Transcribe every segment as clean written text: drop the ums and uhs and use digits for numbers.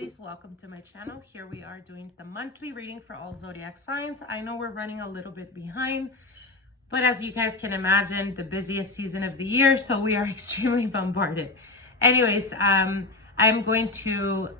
lovelies, welcome to my channel. Here we are doing the monthly reading for all zodiac signs. I know we're running a little bit behind, but as you guys can imagine, the busiest season of the year, so we are extremely bombarded. Anyways, I'm going to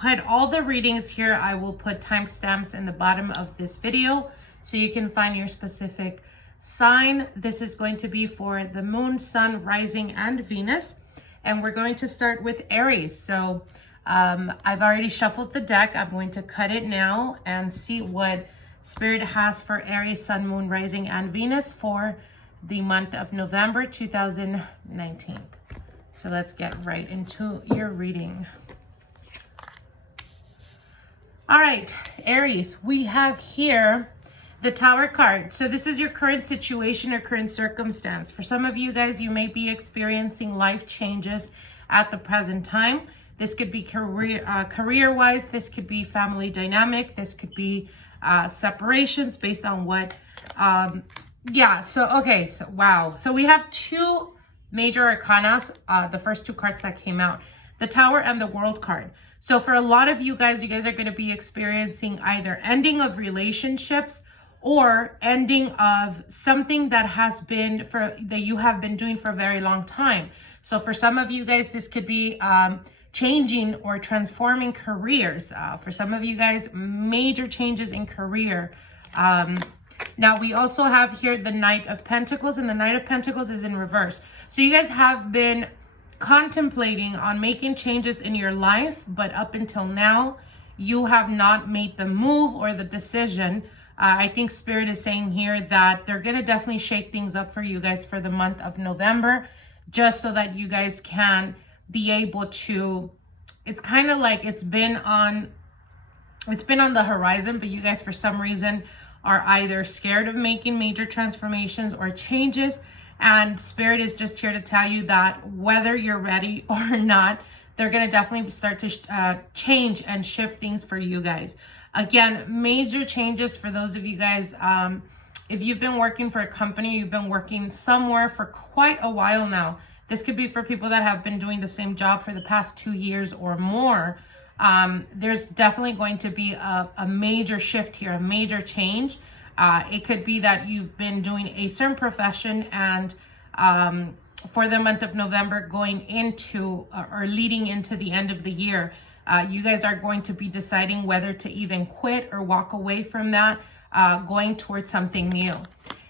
put all the readings here. I will put timestamps in the bottom of this video so you can find your specific sign. This is going to be for the moon, sun, rising, and Venus. And we're going to start with Aries. So I've already shuffled the deck. I'm going to cut it now and see what Spirit has for Aries, Sun, Moon, Rising, and Venus for the month of November 2019. So let's get right into your reading. All right, Aries, we have here the Tower card. So this is your current situation or current circumstance. For some of you guys, you may be experiencing life changes at the present time. This could be career-wise. This could be family dynamic. This could be separations based on what. So wow. So we have two major arcanas. The first two cards that came out, the Tower and the World card. So for a lot of you guys are going to be experiencing either ending of relationships or ending of something that you have been doing for a very long time. So for some of you guys, this could be changing or transforming careers. For some of you guys, major changes in career. Now we also have here the Knight of Pentacles, and the Knight of Pentacles is in reverse. So you guys have been contemplating on making changes in your life, but up until now, you have not made the move or the decision. I think Spirit is saying here that they're going to definitely shake things up for you guys for the month of November, just so that you guys can be able to, it's kind of like it's been on the horizon, but you guys for some reason are either scared of making major transformations or changes. And Spirit is just here to tell you that whether you're ready or not, they're going to definitely start to change and shift things for you guys. Again, major changes for those of you guys. If you've been working for a company, you've been working somewhere for quite a while now. This could be for people that have been doing the same job for the past 2 years or more. There's definitely going to be a major shift here, a major change. It could be that you've been doing a certain profession and for the month of November going into or leading into the end of the year, you guys are going to be deciding whether to even quit or walk away from that, going towards something new.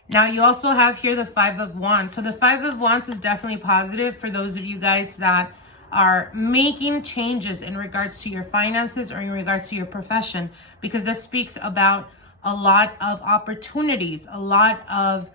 Now you also have here the Five of Wands. So the Five of Wands is definitely positive for those of you guys that are making changes in regards to your finances or in regards to your profession, because this speaks about a lot of opportunities, a lot of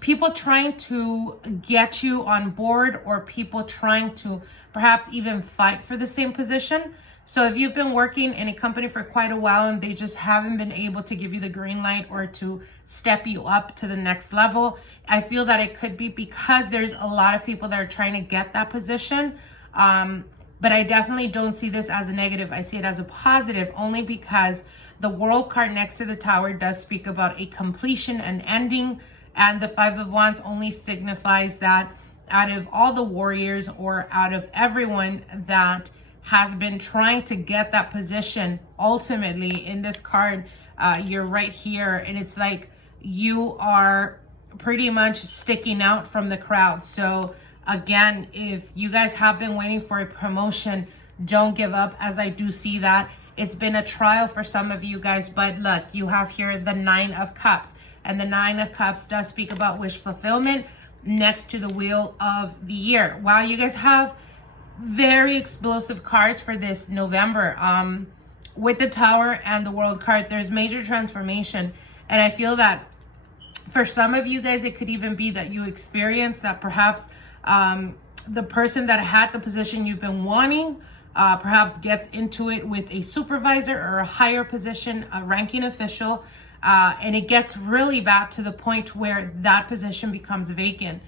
people trying to get you on board, or people trying to perhaps even fight for the same position. So if you've been working in a company for quite a while and they just haven't been able to give you the green light or to step you up to the next level, I feel that it could be because there's a lot of people that are trying to get that position. But I definitely don't see this as a negative. I see it as a positive, only because the World card next to the Tower does speak about a completion, an ending, and the Five of Wands only signifies that out of all the warriors, or out of everyone that has been trying to get that position, ultimately in this card, you're right here, and it's like you are pretty much sticking out from the crowd. So again, if you guys have been waiting for a promotion, don't give up, as I do see that. It's been a trial for some of you guys, but look, you have here the Nine of Cups, and the Nine of Cups does speak about wish fulfillment next to the Wheel of the Year. Wow, you guys have very explosive cards for this November. With the Tower and the World card, there's major transformation, and I feel that for some of you guys, it could even be that you experience that perhaps the person that had the position you've been wanting perhaps gets into it with a supervisor or a higher position, a ranking official, and it gets really bad to the point where that position becomes vacant.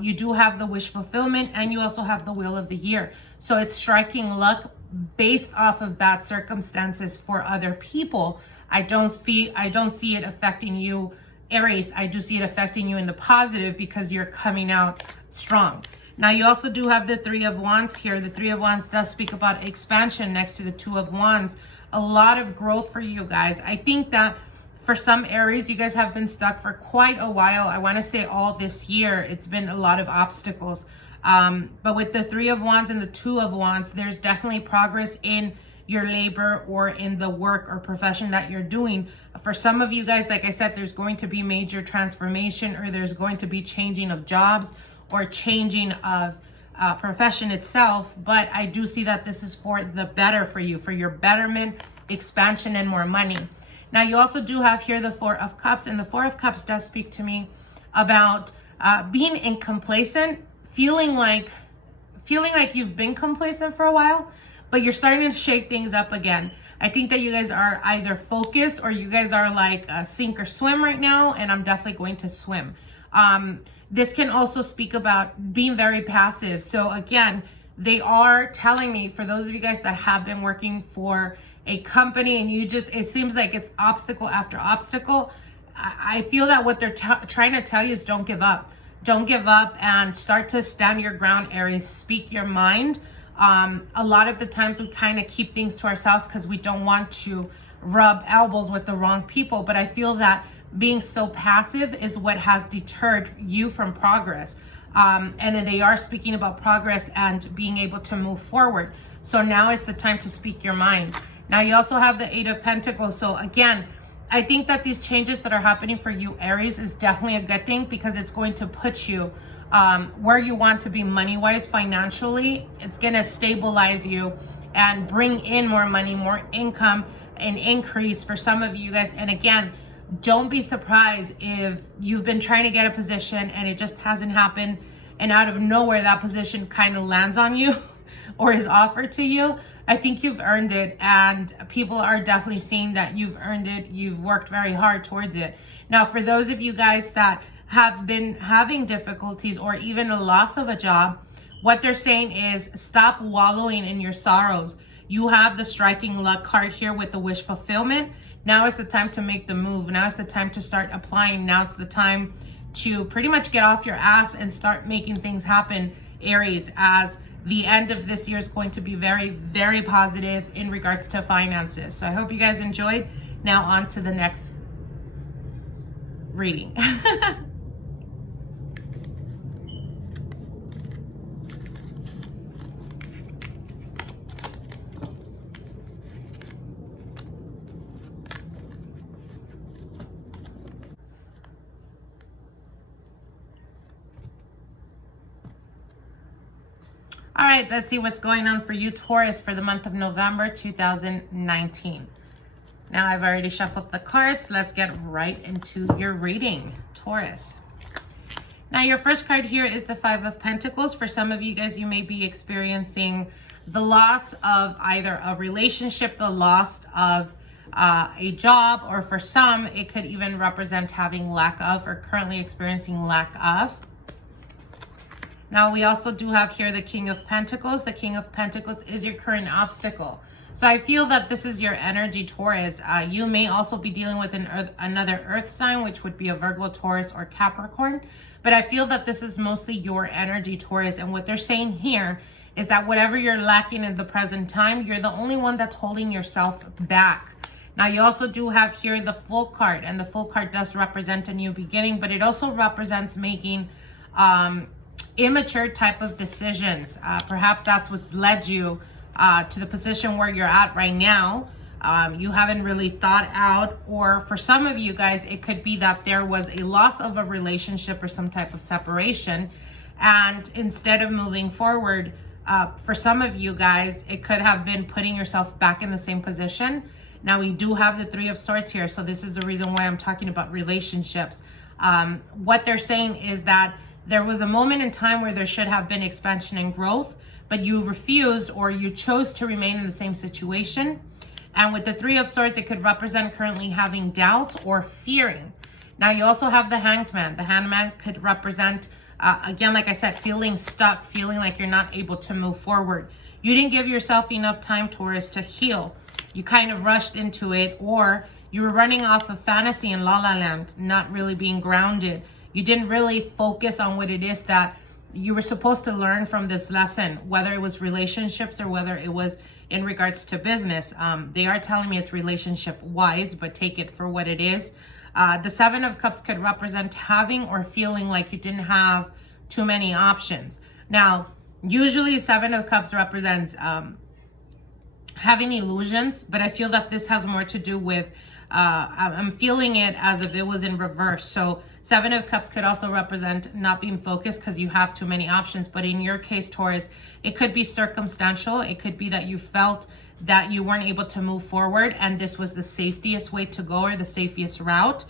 You do have the wish fulfillment, and you also have the Wheel of the Year. So it's striking luck based off of bad circumstances for other people. I don't see it affecting you, Aries. I do see it affecting you in the positive, because you're coming out strong. Now, you also do have the Three of Wands here. The Three of Wands does speak about expansion next to the Two of Wands. A lot of growth for you guys. I think that for some Aries, you guys have been stuck for quite a while. I want to say all this year, it's been a lot of obstacles. But with the Three of Wands and the Two of Wands, there's definitely progress in your labor or in the work or profession that you're doing. For some of you guys, like I said, there's going to be major transformation, or there's going to be changing of jobs or changing of profession itself. But I do see that this is for the better for you, for your betterment, expansion, and more money. Now, you also do have here the Four of Cups, and the Four of Cups does speak to me about being incomplacent, feeling like you've been complacent for a while, but you're starting to shake things up again. I think that you guys are either focused or you guys are like sink or swim right now, and I'm definitely going to swim. This can also speak about being very passive. So again, they are telling me, for those of you guys that have been working for a company and it seems like it's obstacle after obstacle, I feel that what they're trying to tell you is don't give up. Don't give up and start to stand your ground, Aries. Speak your mind. A lot of the times we kind of keep things to ourselves because we don't want to rub elbows with the wrong people. But I feel that being so passive is what has deterred you from progress. And then they are speaking about progress and being able to move forward. So now is the time to speak your mind. Now, you also have the Eight of Pentacles. So again, I think that these changes that are happening for you, Aries, is definitely a good thing because it's going to put you where you want to be money-wise, financially. It's going to stabilize you and bring in more money, more income, and increase for some of you guys. And again, don't be surprised if you've been trying to get a position and it just hasn't happened, and out of nowhere that position kind of lands on you or is offered to you. I think you've earned it, and people are definitely seeing that you've earned it. You've worked very hard towards it. Now, for those of you guys that have been having difficulties or even a loss of a job, what they're saying is stop wallowing in your sorrows. You have the striking luck card here with the wish fulfillment. Now is the time to make the move. Now is the time to start applying. Now it's the time to pretty much get off your ass and start making things happen, Aries, as the end of this year is going to be very, very positive in regards to finances. So I hope you guys enjoyed. Now on to the next reading. All right, let's see what's going on for you, Taurus, for the month of November 2019. Now, I've already shuffled the cards. Let's get right into your reading, Taurus. Now, your first card here is the Five of Pentacles. For some of you guys, you may be experiencing the loss of either a relationship, the loss of a job, or for some, it could even represent having lack of or currently experiencing lack of. Now, we also do have here the King of Pentacles. The King of Pentacles is your current obstacle. So I feel that this is your energy, Taurus. You may also be dealing with another earth sign, which would be a Virgo, Taurus, or Capricorn. But I feel that this is mostly your energy, Taurus. And what they're saying here is that whatever you're lacking in the present time, you're the only one that's holding yourself back. Now, you also do have here the Full card. And the Full card does represent a new beginning, but it also represents making immature type of decisions. Perhaps that's what's led you to the position where you're at right now. You haven't really thought out, or for some of you guys, it could be that there was a loss of a relationship or some type of separation. And instead of moving forward, for some of you guys, it could have been putting yourself back in the same position. Now, we do have the Three of Swords here. So this is the reason why I'm talking about relationships. What they're saying is that there was a moment in time where there should have been expansion and growth, but you refused or you chose to remain in the same situation. And with the Three of Swords, it could represent currently having doubt or fearing. Now, you also have the Hanged Man. The Hanged Man could represent, again, like I said, feeling stuck, feeling like you're not able to move forward. You didn't give yourself enough time, Taurus, to heal. You kind of rushed into it, or you were running off of fantasy and la la land, not really being grounded. You didn't really focus on what it is that you were supposed to learn from this lesson, whether it was relationships or whether it was in regards to business. They are telling me it's relationship wise, but take it for what it is. The Seven of Cups could represent having or feeling like you didn't have too many options. Now, usually Seven of Cups represents having illusions, but I feel that this has more to do with, I'm feeling it as if it was in reverse. So Seven of Cups could also represent not being focused because you have too many options. But in your case, Taurus, it could be circumstantial. It could be that you felt that you weren't able to move forward and this was the safest way to go or the safest route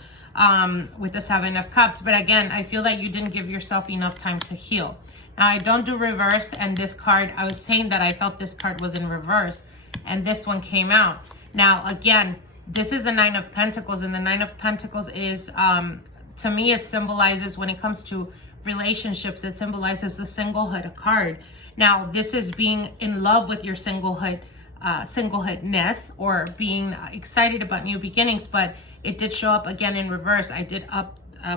with the Seven of Cups. But again, I feel that you didn't give yourself enough time to heal. Now, I don't do reverse, and this card, I was saying that I felt this card was in reverse and this one came out. Now, again, this is the Nine of Pentacles, and the Nine of Pentacles is, to me, it symbolizes, when it comes to relationships, it symbolizes the singlehood card. Now, this is being in love with your singlehoodness or being excited about new beginnings, but it did show up again in reverse. I did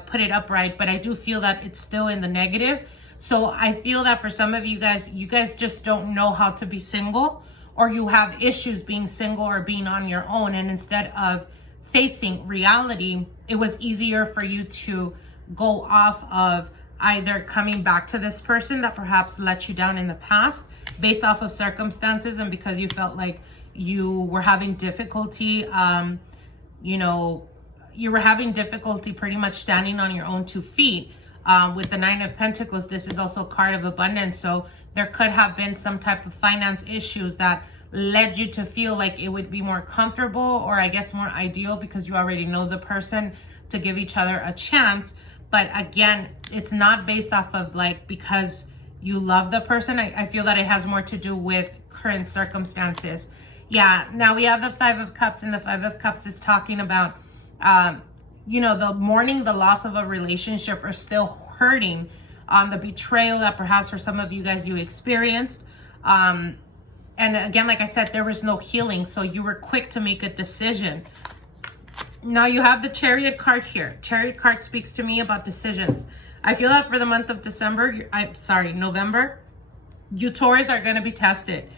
put it upright, but I do feel that it's still in the negative. So I feel that for some of you guys just don't know how to be single, or you have issues being single or being on your own, and instead of facing reality, it was easier for you to go off of either coming back to this person that perhaps let you down in the past based off of circumstances, and because you felt like you were having difficulty, you were having difficulty pretty much standing on your own 2 feet. With the Nine of Pentacles, this is also a card of abundance. So there could have been some type of finance issues that led you to feel like it would be more comfortable, or I guess more ideal, because you already know the person, to give each other a chance. But again, it's not based off of like because you love the person. I feel that it has more to do with current circumstances. Yeah, now we have the Five of Cups, and the Five of Cups is talking about, the mourning the loss of a relationship, or still hurting the betrayal that perhaps for some of you guys you experienced. And again, like I said, there was no healing, so you were quick to make a decision. Now you have the Chariot card here. Chariot card speaks to me about decisions. I feel that for the month of November, you Taurus are going to be tested.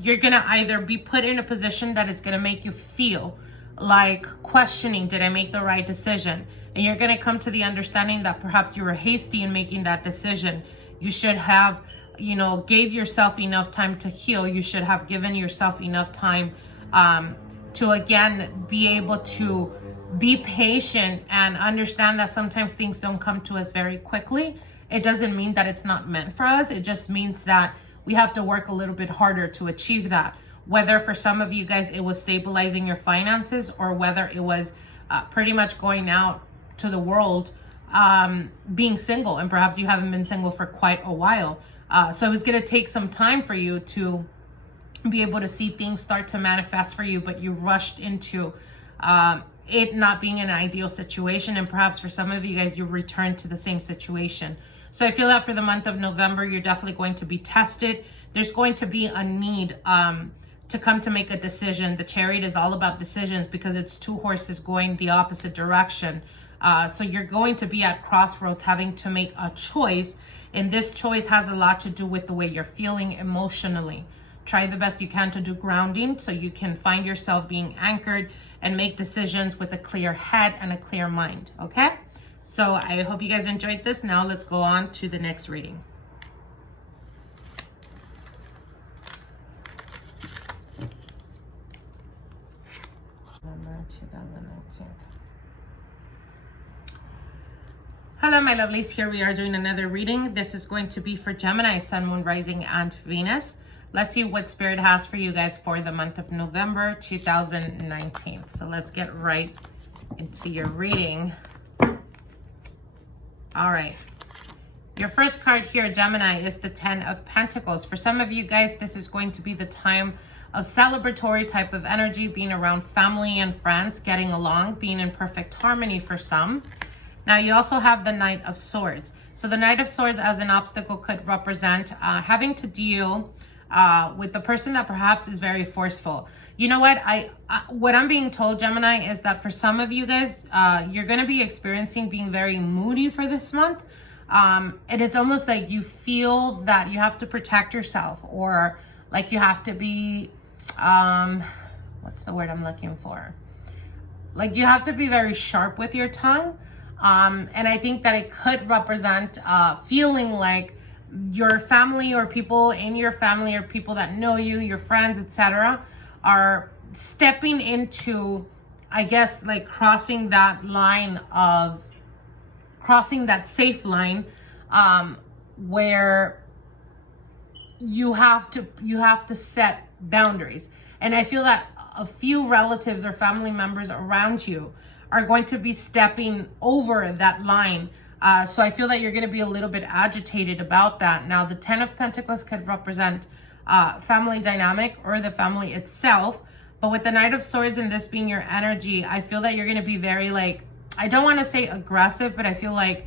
You're going to either be put in a position that is going to make you feel like questioning, did I make the right decision? And you're going to come to the understanding that perhaps you were hasty in making that decision. You should have, gave yourself enough time to heal. You should have given yourself enough time to, again, be able to be patient and understand that sometimes things don't come to us very quickly. It doesn't mean that it's not meant for us. It just means that we have to work a little bit harder to achieve that. Whether for some of you guys it was stabilizing your finances, or whether it was pretty much going out to the world, being single, and perhaps you haven't been single for quite a while. So it's going to take some time for you to be able to see things start to manifest for you, but you rushed into it not being an ideal situation, and perhaps for some of you guys you return to the same situation. So I feel that for the month of November, you're definitely going to be tested. There's going to be a need to come to make a decision. The Chariot is all about decisions because it's 2 horses going the opposite direction. So you're going to be at crossroads having to make a choice. And this choice has a lot to do with the way you're feeling emotionally. Try the best you can to do grounding so you can find yourself being anchored and make decisions with a clear head and a clear mind. Okay? So I hope you guys enjoyed this. Now let's go on to the next reading. Hello, my lovelies. Here we are doing another reading. This is going to be for Gemini, Sun, Moon, Rising, and Venus. Let's see what Spirit has for you guys for the month of November 2019. So let's get right into your reading. All right. Your first card here, Gemini, is the 10 of Pentacles. For some of you guys, this is going to be the time of celebratory type of energy, being around family and friends, getting along, being in perfect harmony for some. Now, you also have the Knight of Swords. So the Knight of Swords as an obstacle could represent having to deal with the person that perhaps is very forceful. You know what? What I'm being told, Gemini, is that for some of you guys, you're going to be experiencing being very moody for this month. And it's almost like you feel that you have to protect yourself, or like you have to be, what's the word I'm looking for? Like you have to be very sharp with your tongue. And I think that it could represent feeling like your family or people in your family or people that know you, your friends, etc., are stepping into, I guess, like crossing that safe line, where you have to set boundaries. And I feel that a few relatives or family members around you are going to be stepping over that line. So I feel that you're going to be a little bit agitated about that. Now, the 10 of Pentacles could represent family dynamic or the family itself. But with the Knight of Swords and this being your energy, I feel that you're going to be very, like, I don't want to say aggressive, but I feel like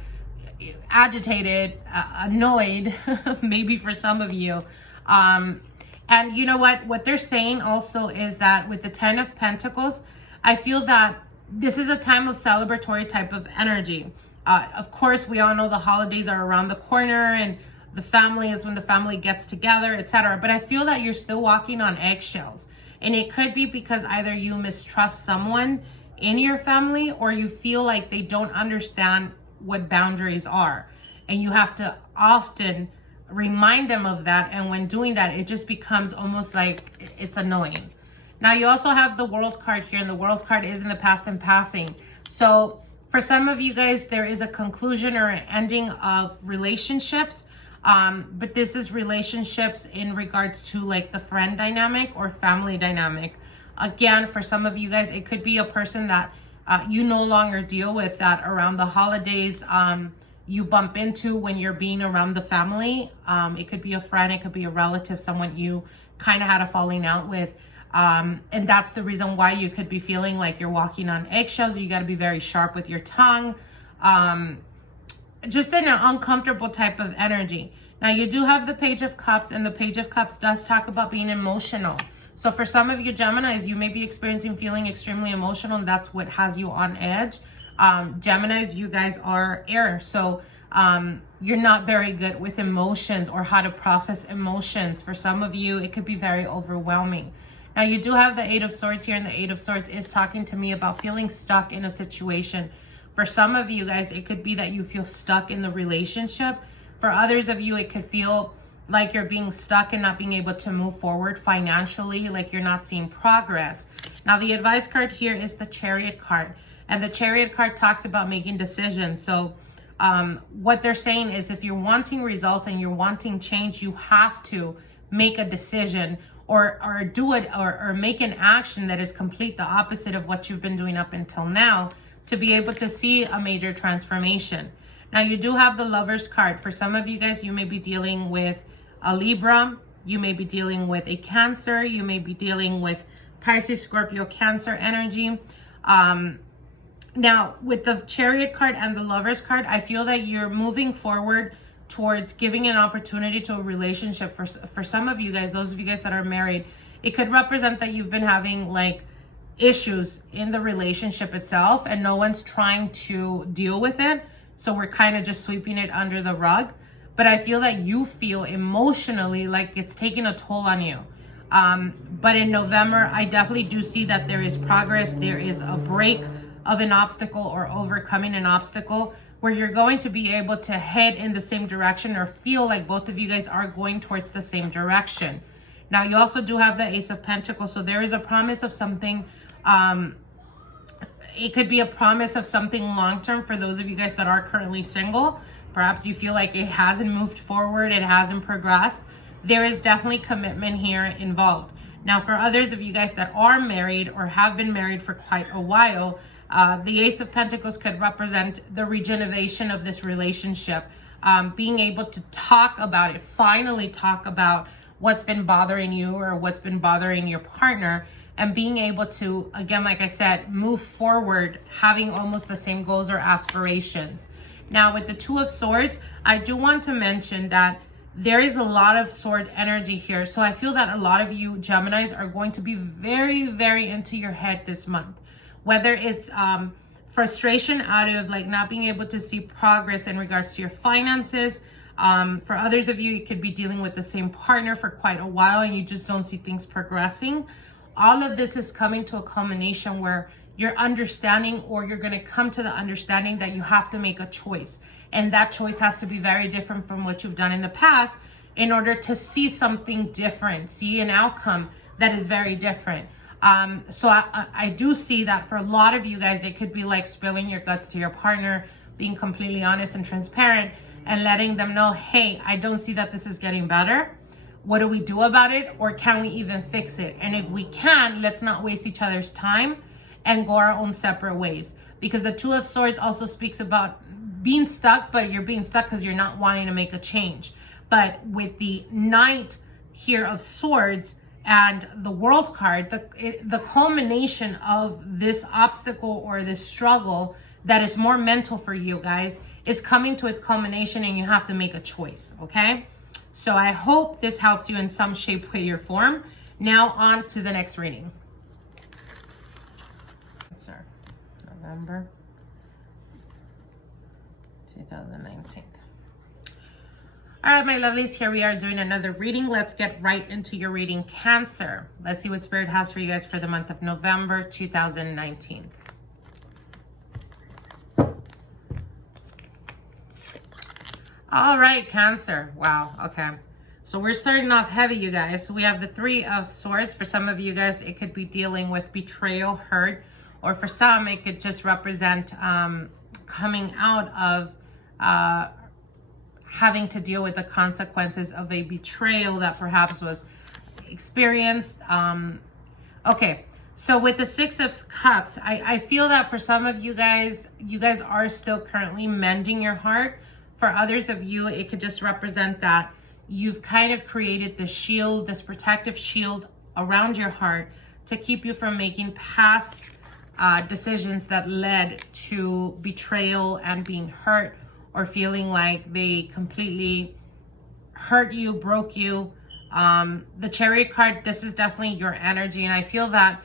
agitated, annoyed, maybe for some of you. And you know what they're saying also is that with the 10 of Pentacles, I feel that this is a time of celebratory type of energy. Of course, we all know the holidays are around the corner, and the family is when the family gets together, etc. But I feel that you're still walking on eggshells. And it could be because either you mistrust someone in your family, or you feel like they don't understand what boundaries are. And you have to often remind them of that. And when doing that, it just becomes almost like it's annoying. Now, you also have the World card here, and the World card is in the past and passing. So for some of you guys, there is a conclusion or an ending of relationships. But this is relationships in regards to like the friend dynamic or family dynamic. Again, for some of you guys, it could be a person that you no longer deal with, that around the holidays you bump into when you're being around the family. It could be a friend, it could be a relative, someone you kind of had a falling out with. And that's the reason why you could be feeling like you're walking on eggshells. You got to be very sharp with your tongue. Just in an uncomfortable type of energy. Now, you do have the Page of Cups, and the Page of Cups does talk about being emotional. So for some of you Geminis, you may be experiencing feeling extremely emotional, and that's what has you on edge. Geminis, you guys are air, so you're not very good with emotions or how to process emotions. For some of you, it could be very overwhelming. Now, you do have the Eight of Swords here, and the Eight of Swords is talking to me about feeling stuck in a situation. For some of you guys, it could be that you feel stuck in the relationship. For others of you, it could feel like you're being stuck and not being able to move forward financially, like you're not seeing progress. Now, the advice card here is the Chariot card. And the Chariot card talks about making decisions. So what they're saying is if you're wanting results and you're wanting change, you have to make a decision or do it or make an action that is complete the opposite of what you've been doing up until now, to be able to see a major transformation. Now, you do have the Lovers card. For some of you guys, you may be dealing with a Libra. You may be dealing with a Cancer. You may be dealing with Pisces, Scorpio, Cancer energy. Now, with the Chariot card and the Lovers card, I feel that you're moving forward towards giving an opportunity to a relationship. For some of you guys, those of you guys that are married, it could represent that you've been having like issues in the relationship itself and no one's trying to deal with it. So we're kind of just sweeping it under the rug. But I feel that you feel emotionally like it's taking a toll on you. But in November, I definitely do see that there is progress. There is a break of an obstacle or overcoming an obstacle where you're going to be able to head in the same direction or feel like both of you guys are going towards the same direction. Now, you also do have the Ace of Pentacles. So there is a promise of something. It could be a promise of something long-term for those of you guys that are currently single. Perhaps you feel like it hasn't moved forward, it hasn't progressed. There is definitely commitment here involved. Now, for others of you guys that are married or have been married for quite a while, the Ace of Pentacles could represent the regeneration of this relationship. Being able to talk about it, finally talk about what's been bothering you or what's been bothering your partner, and being able to, again, like I said, move forward, having almost the same goals or aspirations. Now, with the Two of Swords, I do want to mention that there is a lot of sword energy here. So I feel that a lot of you Geminis are going to be very, very into your head this month. Whether it's frustration out of like not being able to see progress in regards to your finances. For others of you, you could be dealing with the same partner for quite a while and you just don't see things progressing. All of this is coming to a culmination where you're understanding, or you're going to come to the understanding that you have to make a choice. And that choice has to be very different from what you've done in the past in order to see something different, see an outcome that is very different. So I do see that for a lot of you guys, it could be like spilling your guts to your partner, being completely honest and transparent, and letting them know, hey, I don't see that this is getting better. What do we do about it? Or can we even fix it? And if we can, let's not waste each other's time and go our own separate ways. Because the Two of Swords also speaks about being stuck, but you're being stuck because you're not wanting to make a change. But with the Knight here of Swords and the World card, the culmination of this obstacle or this struggle that is more mental for you guys is coming to its culmination, and you have to make a choice, okay? So I hope this helps you in some shape, way, or form. Now on to the next reading. Sir, November 2019. All right, my lovelies, here we are doing another reading. Let's get right into your reading, Cancer. Let's see what Spirit has for you guys for the month of November 2019. All right, Cancer. Wow, okay. So we're starting off heavy, you guys. So we have the Three of Swords. For some of you guys, it could be dealing with betrayal, hurt, or for some, it could just represent coming out of having to deal with the consequences of a betrayal that perhaps was experienced. Okay, so with the Six of Cups, I feel that for some of you guys are still currently mending your heart. For others of you, it could just represent that you've kind of created this shield, this protective shield around your heart to keep you from making past decisions that led to betrayal and being hurt, or feeling like they completely hurt you, broke you. The Chariot card, this is definitely your energy. And I feel that,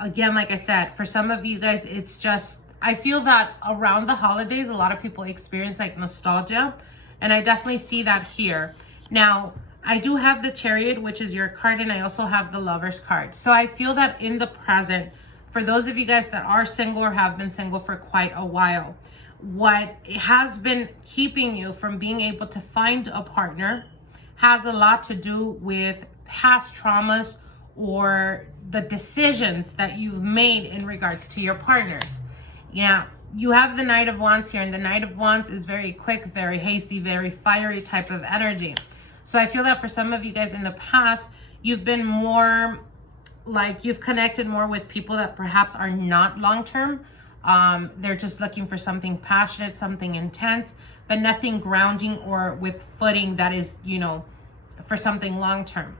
again, like I said, for some of you guys, it's just, I feel that around the holidays, a lot of people experience like nostalgia. And I definitely see that here. Now, I do have the Chariot, which is your card, and I also have the Lover's card. So I feel that in the present, for those of you guys that are single or have been single for quite a while, what has been keeping you from being able to find a partner has a lot to do with past traumas or the decisions that you've made in regards to your partners. Yeah, you have the Knight of Wands here, and the Knight of Wands is very quick, very hasty, very fiery type of energy. So I feel that for some of you guys in the past, you've been more like, you've connected more with people that perhaps are not long-term. They're just looking for something passionate, something intense, but nothing grounding or with footing that is, you know, for something long-term.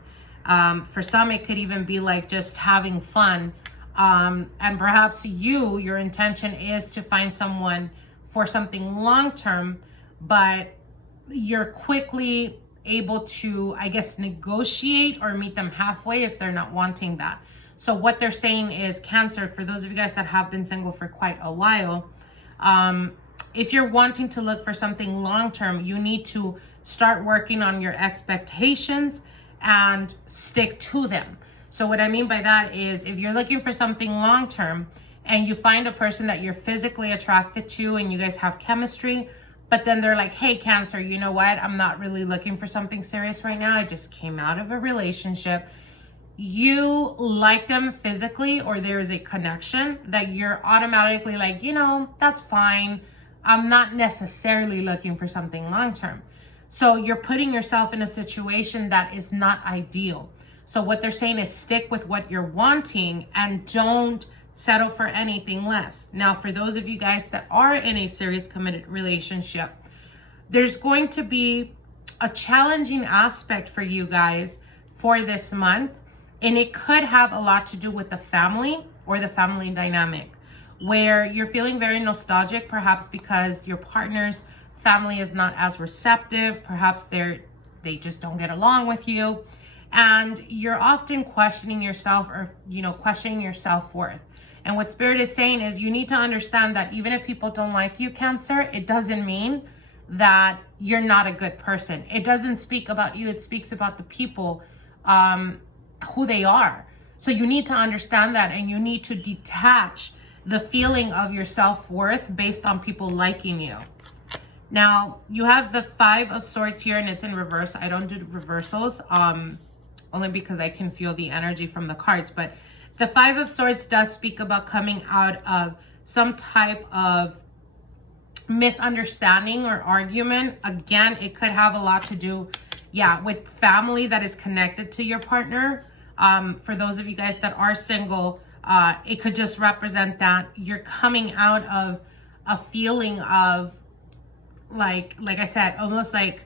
For some, it could even be like just having fun. And perhaps your intention is to find someone for something long-term, but you're quickly able to, I guess, negotiate or meet them halfway if they're not wanting that. So what they're saying is, Cancer, for those of you guys that have been single for quite a while, if you're wanting to look for something long-term, you need to start working on your expectations and stick to them. So what I mean by that is, if you're looking for something long-term and you find a person that you're physically attracted to and you guys have chemistry, but then they're like, hey, Cancer, you know what? I'm not really looking for something serious right now. I just came out of a relationship. You like them physically, or there is a connection that you're automatically like, you know, that's fine. I'm not necessarily looking for something long-term. So you're putting yourself in a situation that is not ideal. So what they're saying is, stick with what you're wanting and don't settle for anything less. Now, for those of you guys that are in a serious committed relationship, there's going to be a challenging aspect for you guys for this month. And it could have a lot to do with the family or the family dynamic, where you're feeling very nostalgic, perhaps because your partner's family is not as receptive. Perhaps they just don't get along with you. And you're often questioning yourself, or, you know, questioning your self-worth. And what Spirit is saying is you need to understand that even if people don't like you, Cancer, it doesn't mean that you're not a good person. It doesn't speak about you. It speaks about the people, who they are. So you need to understand that, and you need to detach the feeling of your self-worth based on people liking you. Now, you have the 5 of Swords here, and it's in reverse. I don't do reversals, only because I can feel the energy from the cards. But the 5 of Swords does speak about coming out of some type of misunderstanding or argument. Again, it could have a lot to do, with family that is connected to your partner. For those of you guys that are single, it could just represent that you're coming out of a feeling of, like I said, almost like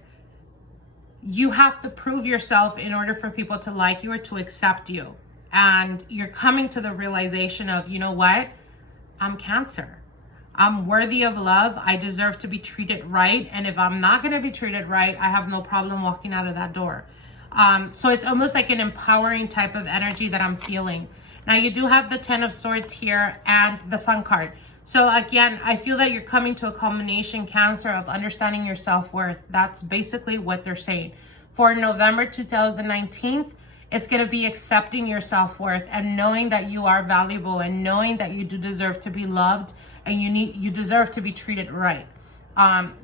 you have to prove yourself in order for people to like you or to accept you. And you're coming to the realization of, you know what? I'm Cancer. I'm worthy of love. I deserve to be treated right. And if I'm not going to be treated right, I have no problem walking out of that door. So it's almost like an empowering type of energy that I'm feeling. Now, you do have the 10 of Swords here and the Sun card. So again, I feel that you're coming to a culmination, Cancer, of understanding your self-worth. That's basically what they're saying. For November 2019, it's going to be accepting your self-worth and knowing that you are valuable and knowing that you do deserve to be loved and you deserve to be treated right.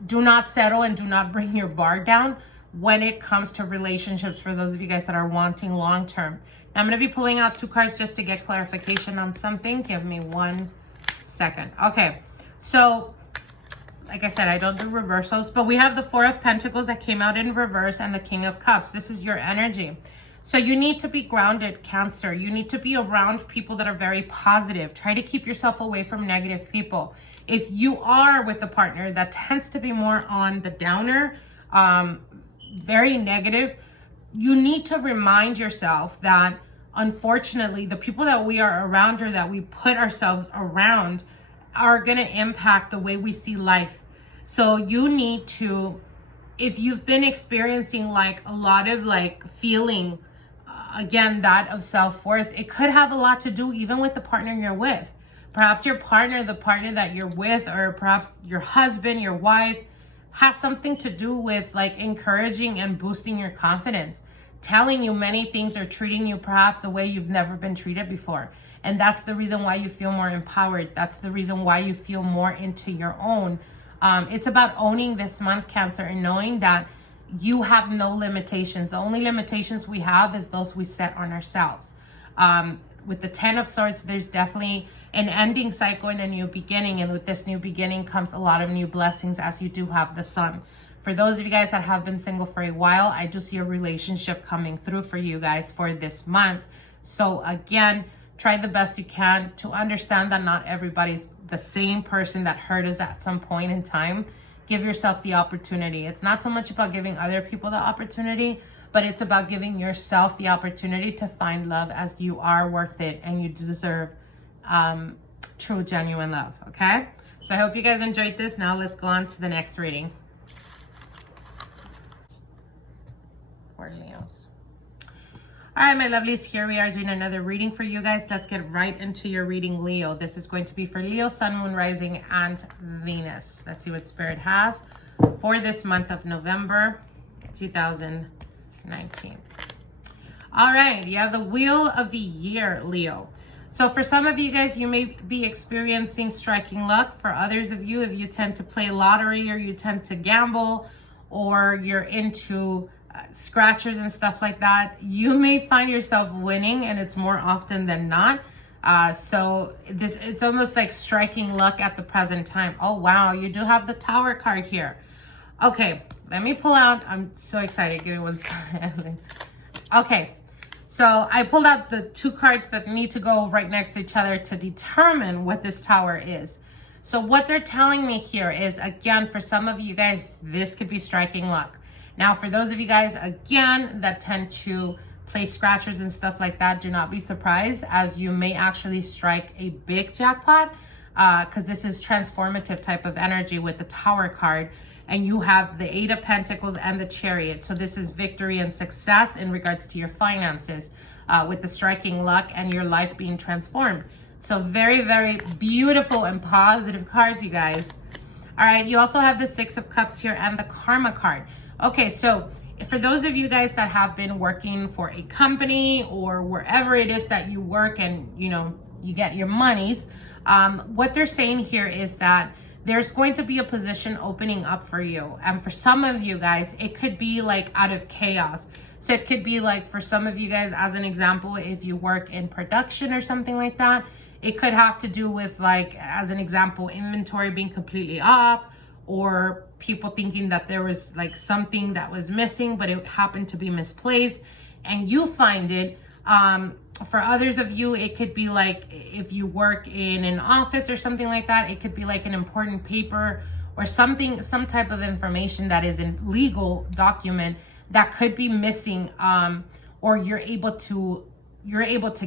Do not settle and do not bring your bar down when it comes to relationships, for those of you guys that are wanting long-term. Now, I'm going to be pulling out 2 cards just to get clarification on something. Give me 1 second. Okay, so like I said, I don't do reversals, but we have the 4 of Pentacles that came out in reverse and the King of Cups. This is your energy. So you need to be grounded, Cancer. You need to be around people that are very positive. Try to keep yourself away from negative people. If you are with a partner that tends to be more on the downer, very negative, you need to remind yourself that unfortunately the people that we are around or that we put ourselves around are going to impact the way we see life. So you need to, if you've been experiencing like a lot of like feeling, again, that of self-worth, it could have a lot to do even with the partner you're with. Perhaps your partner, the partner that you're with, or perhaps your husband, your wife, has something to do with like encouraging and boosting your confidence, telling you many things, or treating you perhaps a way you've never been treated before. And that's the reason why you feel more empowered. That's the reason why you feel more into your own. It's about owning this month, Cancer, and knowing that you have no limitations. The only limitations we have is those we set on ourselves. With the 10 of Swords, there's definitely an ending cycle and a new beginning. And with this new beginning comes a lot of new blessings, as you do have the Sun. For those of you guys that have been single for a while, I do see a relationship coming through for you guys for this month. So again, try the best you can to understand that not everybody's the same person that hurt us at some point in time. Give yourself the opportunity. It's not so much about giving other people the opportunity, but it's about giving yourself the opportunity to find love, as you are worth it and you deserve true, genuine love. Okay? So I hope you guys enjoyed this. Now let's go on to the next reading. For Leos. All right, my lovelies, here we are doing another reading for you guys. Let's get right into your reading, Leo. This is going to be for Leo, Sun, Moon, Rising, and Venus. Let's see what Spirit has for this month of November 2019. All right, you have the Wheel of the Year, Leo. So for some of you guys, you may be experiencing striking luck. For others of you, if you tend to play lottery or you tend to gamble or you're into scratchers and stuff like that, you may find yourself winning, and it's more often than not. So it's almost like striking luck at the present time. Oh, wow. You do have the Tower card here. Okay, let me pull out. I'm so excited. Give me 1 second. Okay. So I pulled out the 2 cards that need to go right next to each other to determine what this Tower is. So what they're telling me here is, again, for some of you guys, this could be striking luck. Now, for those of you guys, again, that tend to play scratchers and stuff like that, do not be surprised, as you may actually strike a big jackpot, because this is transformative type of energy with the Tower card. And you have the 8 of Pentacles and the Chariot. So this is victory and success in regards to your finances, with the striking luck and your life being transformed. So very, very beautiful and positive cards, you guys. All right, you also have the Six of Cups here and the Karma card. Okay, so for those of you guys that have been working for a company or wherever it is that you work and, you know, you get your monies, what they're saying here is that there's going to be a position opening up for you. And for some of you guys, it could be like out of chaos. So it could be like for some of you guys, as an example, if you work in production or something like that, it could have to do with, like, as an example, inventory being completely off, or people thinking that there was like something that was missing, but it happened to be misplaced and you find it. For others of you, it could be like if you work in an office or something like that, it could be like an important paper or something, some type of information that is a legal document that could be missing, or you're able to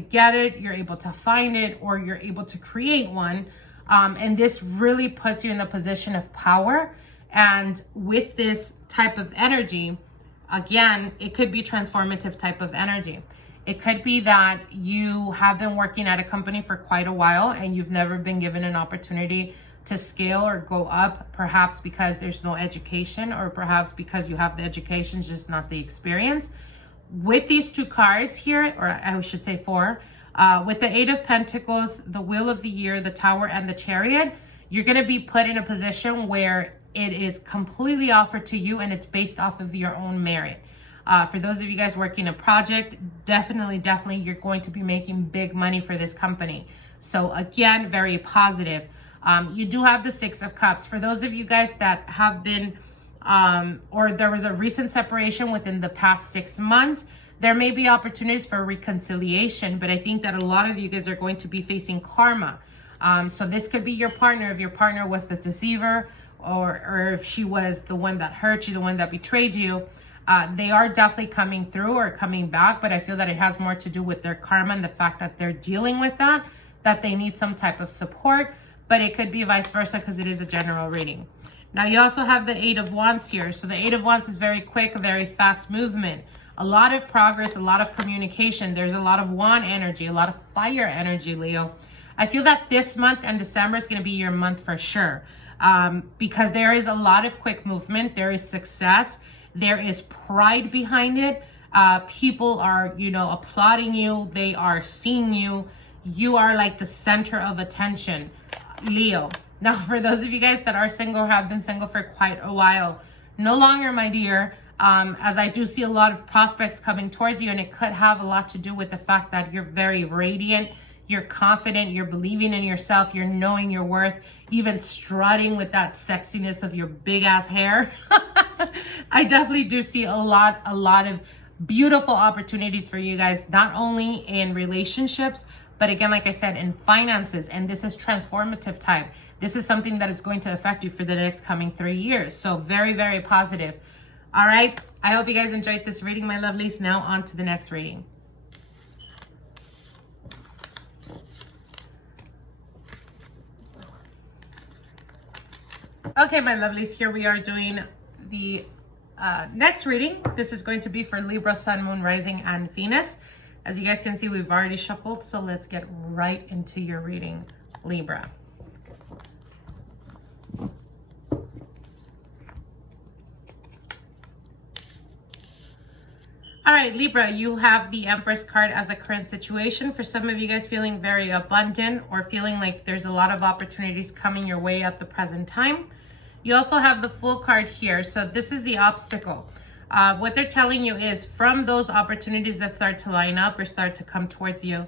get it, you're able to find it, or you're able to create one. And this really puts you in the position of power. And with this type of energy, again, it could be transformative type of energy. It could be that you have been working at a company for quite a while and you've never been given an opportunity to scale or go up, perhaps because there's no education, or perhaps because you have the education, just not the experience. With these two cards here, or I should say four, with the Eight of Pentacles, the Wheel of the Year, the Tower, and the Chariot, you're going to be put in a position where it is completely offered to you and it's based off of your own merit. For those of you guys working a project, definitely, you're going to be making big money for this company. So again, very positive. You do have the Six of Cups. For those of you guys that have been, or there was a recent separation within the past 6 months, there may be opportunities for reconciliation, but I think that a lot of you guys are going to be facing karma. So this could be your partner. If your partner was the deceiver, or if she was the one that hurt you, the one that betrayed you, they are definitely coming through or coming back, but I feel that it has more to do with their karma and the fact that they're dealing with that they need some type of support, but it could be vice versa because it is a general reading. Now you also have the Eight of Wands here. So the Eight of Wands is very quick, a very fast movement, a lot of progress, a lot of communication. There's a lot of wand energy, a lot of fire energy, Leo. I feel that this month and December is going to be your month for sure, because there is a lot of quick movement. There is success. There is pride behind it. People are, you know, applauding you. They are seeing you. You are like the center of attention, Leo. Now, for those of you guys that are single or have been single for quite a while, no longer, my dear, as I do see a lot of prospects coming towards you, and it could have a lot to do with the fact that you're very radiant, you're confident, you're believing in yourself, you're knowing your worth, even strutting with that sexiness of your big ass hair. I definitely do see a lot of beautiful opportunities for you guys, not only in relationships, but again, like I said, in finances. And this is transformative type. This is something that is going to affect you for the next coming 3 years. So very, very positive. All right. I hope you guys enjoyed this reading, my lovelies. Now on to the next reading. Okay, my lovelies, here we are doing the next reading. This is going to be for Libra, Sun, Moon, Rising, and Venus. As you guys can see, we've already shuffled, so let's get right into your reading, Libra. All right, Libra, you have the Empress card as a current situation. For some of you guys feeling very abundant or feeling like there's a lot of opportunities coming your way at the present time. You also have the Fool card here. So this is the obstacle. What they're telling you is from those opportunities that start to line up or start to come towards you,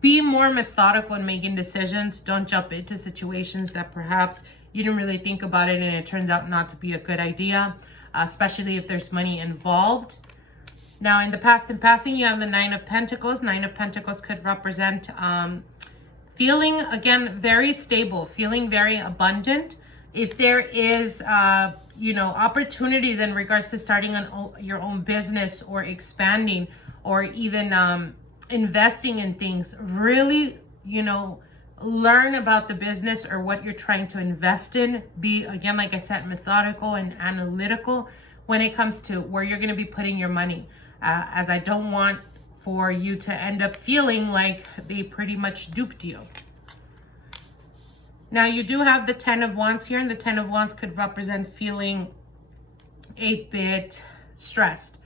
be more methodical in making decisions. Don't jump into situations that perhaps you didn't really think about it and it turns out not to be a good idea, especially if there's money involved. Now, in the past and passing, you have the Nine of Pentacles. Nine of Pentacles could represent feeling, again, very stable, feeling very abundant. If there is, you know, opportunities in regards to starting your own business or expanding or even investing in things, really, you know, learn about the business or what you're trying to invest in. Be, again, like I said, methodical and analytical when it comes to where you're going to be putting your money. As I don't want for you to end up feeling like they pretty much duped you. Now, you do have the 10 of Wands here, and the 10 of Wands could represent feeling a bit stressed.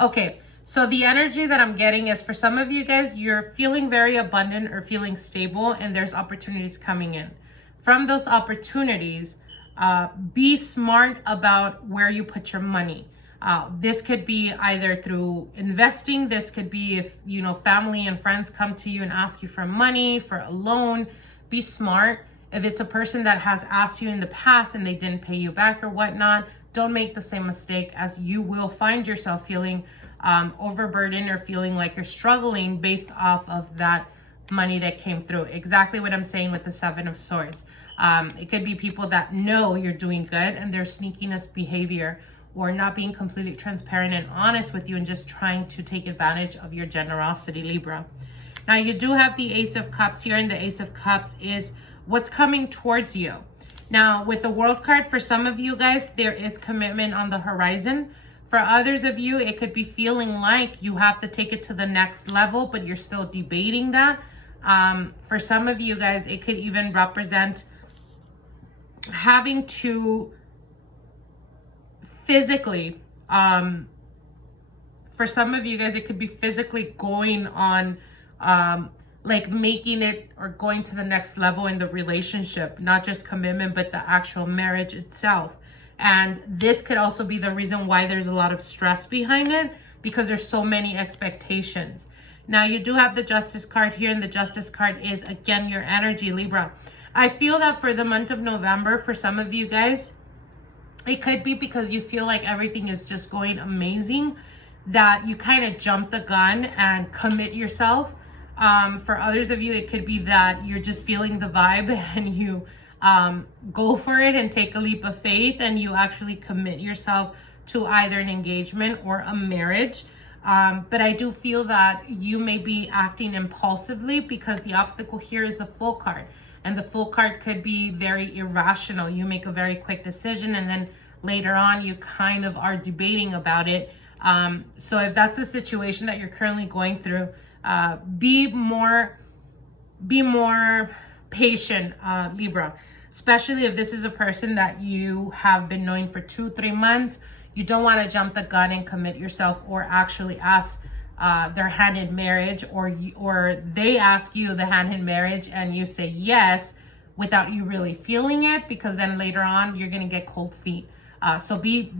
Okay, so the energy that I'm getting is for some of you guys, you're feeling very abundant or feeling stable, and there's opportunities coming in. From those opportunities, be smart about where you put your money. This could be either through investing. This could be if, you know, family and friends come to you and ask you for money, for a loan. Be smart. If it's a person that has asked you in the past and they didn't pay you back or whatnot, don't make the same mistake, as you will find yourself feeling overburdened or feeling like you're struggling based off of that money that came through. Exactly what I'm saying with the 7 of Swords. It could be people that know you're doing good and their sneakiness behavior, or not being completely transparent and honest with you and just trying to take advantage of your generosity, Libra. Now, you do have the Ace of Cups here, and the Ace of Cups is what's coming towards you. Now, with the World card, for some of you guys, there is commitment on the horizon. For others of you, it could be feeling like you have to take it to the next level, but you're still debating that. For some of you guys, it could even represent having to physically, for some of you guys, it could be physically going on, like making it or going to the next level in the relationship, not just commitment, but the actual marriage itself. And this could also be the reason why there's a lot of stress behind it, because there's so many expectations. Now, you do have the Justice card here, and the Justice card is, again, your energy, Libra. I feel that for the month of November, for some of you guys, it could be because you feel like everything is just going amazing, that you kind of jump the gun and commit yourself. For others of you, it could be that you're just feeling the vibe and you go for it and take a leap of faith, and you actually commit yourself to either an engagement or a marriage. But I do feel that you may be acting impulsively, because the obstacle here is the Fool card. And the Fool card could be very irrational. You make a very quick decision, and then later on you kind of are debating about it. So if that's the situation that you're currently going through, be more patient, Libra. Especially if this is a person that you have been knowing for 2-3 months. You don't want to jump the gun and commit yourself, or actually ask their hand in marriage, or they ask you the hand in marriage and you say yes without you really feeling it, because then later on you're going to get cold feet. So be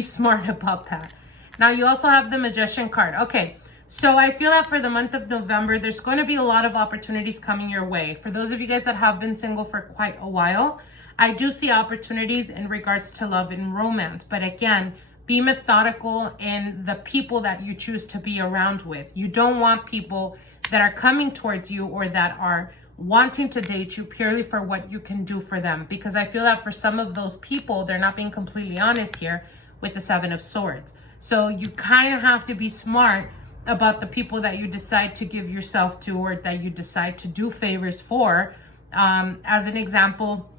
smart about that. Now, you also have the Magician card. Okay, so I feel that for the month of November, there's going to be a lot of opportunities coming your way. For those of you guys that have been single for quite a while, I do see opportunities in regards to love and romance. But again, be methodical in the people that you choose to be around with. You don't want people that are coming towards you or that are wanting to date you purely for what you can do for them. Because I feel that for some of those people, they're not being completely honest here with the 7 of Swords. So you kind of have to be smart about the people that you decide to give yourself to, or that you decide to do favors for. As an example,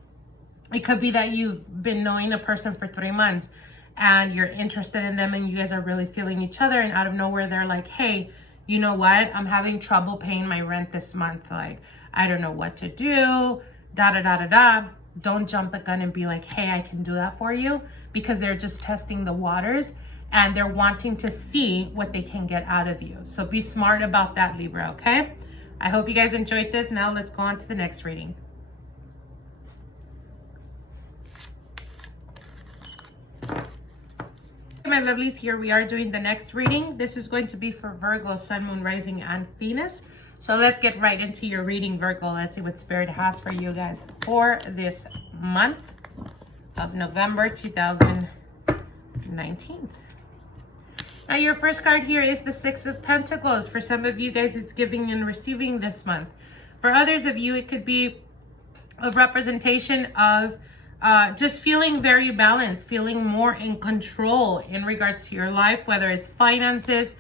it could be that you've been knowing a person for 3 months and you're interested in them and you guys are really feeling each other, and out of nowhere they're like, hey, you know what? I'm having trouble paying my rent this month. Like, I don't know what to do, da-da-da-da-da. Don't jump the gun and be like, hey, I can do that for you, because they're just testing the waters and they're wanting to see what they can get out of you. So be smart about that, Libra, okay? I hope you guys enjoyed this. Now let's go on to the next reading. My lovelies, here we are doing the next reading. This is going to be for Virgo, Sun, Moon, Rising, and Venus. So let's get right into your reading, Virgo. Let's see what Spirit has for you guys for this month of November 2019. Now, your first card here is the 6 of Pentacles. For some of you guys, it's giving and receiving this month. For others of you, it could be a representation of just feeling very balanced, feeling more in control in regards to your life, whether it's finances,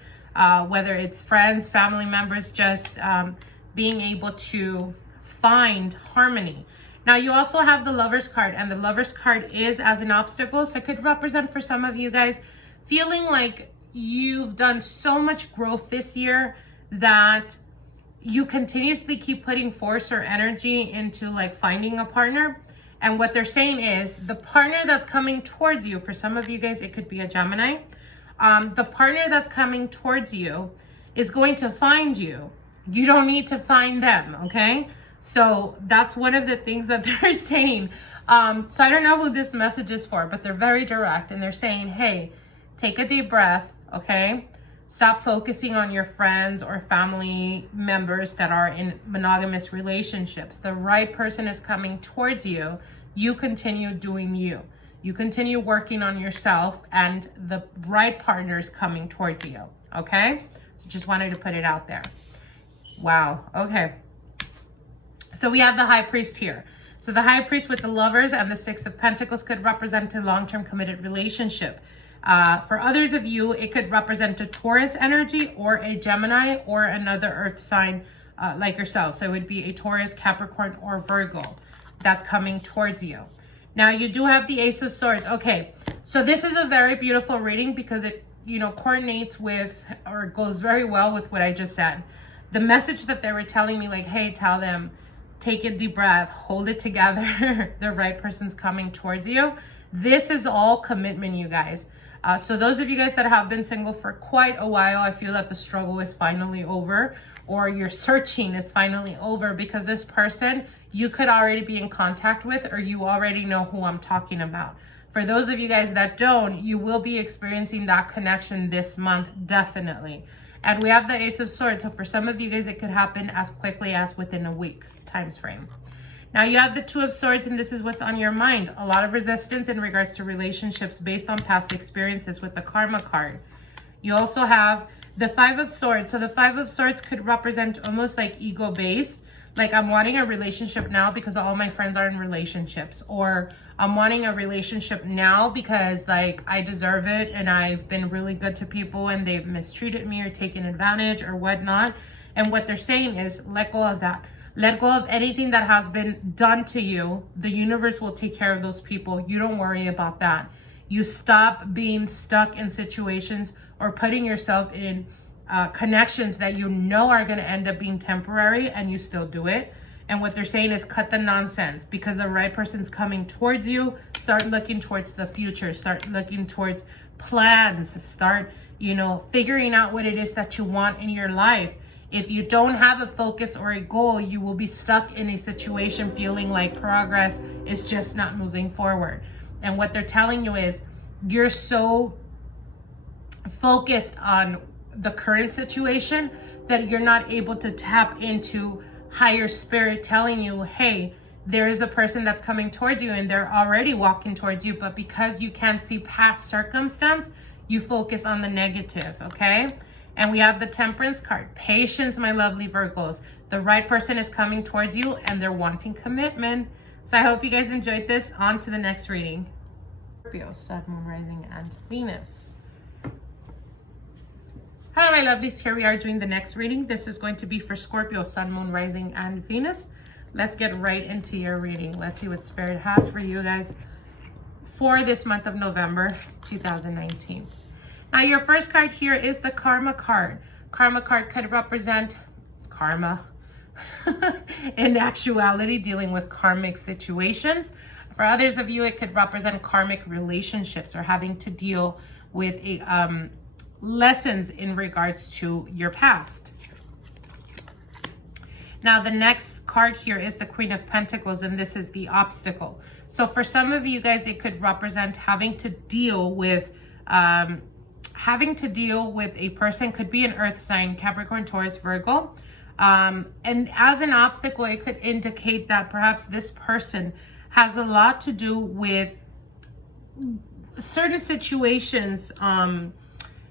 whether it's friends, family members, just being able to find harmony. Now, you also have the Lover's card, and the Lover's card is as an obstacle. So it could represent for some of you guys feeling like you've done so much growth this year that you continuously keep putting force or energy into like finding a partner. And what they're saying is the partner that's coming towards you, for some of you guys, it could be a Gemini. The partner that's coming towards you is going to find you. You don't need to find them, okay? So that's one of the things that they're saying. So I don't know who this message is for, but they're very direct and they're saying, hey, take a deep breath, okay? Stop focusing on your friends or family members that are in monogamous relationships. The right person is coming towards you. You continue doing you. You continue working on yourself and the right partner is coming towards you, okay? So just wanted to put it out there. Wow, okay. So we have the High Priest here. So the High Priest with the Lovers and the Six of Pentacles could represent a long-term committed relationship. For others of you, it could represent a Taurus energy or a Gemini or another earth sign like yourself. So it would be a Taurus, Capricorn, or Virgo that's coming towards you. Now you do have the Ace of Swords. Okay, so this is a very beautiful reading because it, you know, coordinates with or goes very well with what I just said. The message that they were telling me, like, hey, tell them, take a deep breath, hold it together. The right person's coming towards you. This is all commitment, you guys. So those of you guys that have been single for quite a while, I feel that the struggle is finally over, or your searching is finally over, because this person you could already be in contact with, or you already know who I'm talking about. For those of you guys that don't, you will be experiencing that connection this month, definitely. And we have the Ace of Swords. So for some of you guys, it could happen as quickly as within a week times frame. Now you have the Two of Swords, and this is what's on your mind. A lot of resistance in regards to relationships based on past experiences with the Karma card. You also have the Five of Swords. So the Five of Swords could represent almost like ego-based. Like, I'm wanting a relationship now because all my friends are in relationships. Or I'm wanting a relationship now because, like, I deserve it and I've been really good to people and they've mistreated me or taken advantage or whatnot. And what they're saying is, let go of that. Let go of anything that has been done to you. The universe will take care of those people. You don't worry about that. You stop being stuck in situations or putting yourself in connections that you know are going to end up being temporary, and you still do it. And what they're saying is cut the nonsense, because the right person's coming towards you. Start looking towards the future. Start looking towards plans. Start, you know, figuring out what it is that you want in your life. If you don't have a focus or a goal, you will be stuck in a situation feeling like progress is just not moving forward. And what they're telling you is you're so focused on the current situation that you're not able to tap into higher spirit telling you, hey, there is a person that's coming towards you and they're already walking towards you. But because you can't see past circumstance, you focus on the negative, okay? And we have the Temperance card. Patience, my lovely Virgos. The right person is coming towards you and they're wanting commitment. So I hope you guys enjoyed this. On to the next reading. Scorpio, Sun, Moon, Rising, and Venus. Hi, my lovelies. Here we are doing the next reading. This is going to be for Scorpio, Sun, Moon, Rising, and Venus. Let's get right into your reading. Let's see what Spirit has for you guys for this month of November 2019. Now, your first card here is the Karma card. Karma card could represent karma. In actuality, dealing with karmic situations. For others of you, it could represent karmic relationships or having to deal with a lessons in regards to your past. Now, the next card here is the Queen of Pentacles, and this is the obstacle. So for some of you guys, it could represent having to deal with a person, could be an earth sign, Capricorn, Taurus, Virgo. And as an obstacle, it could indicate that perhaps this person has a lot to do with certain situations.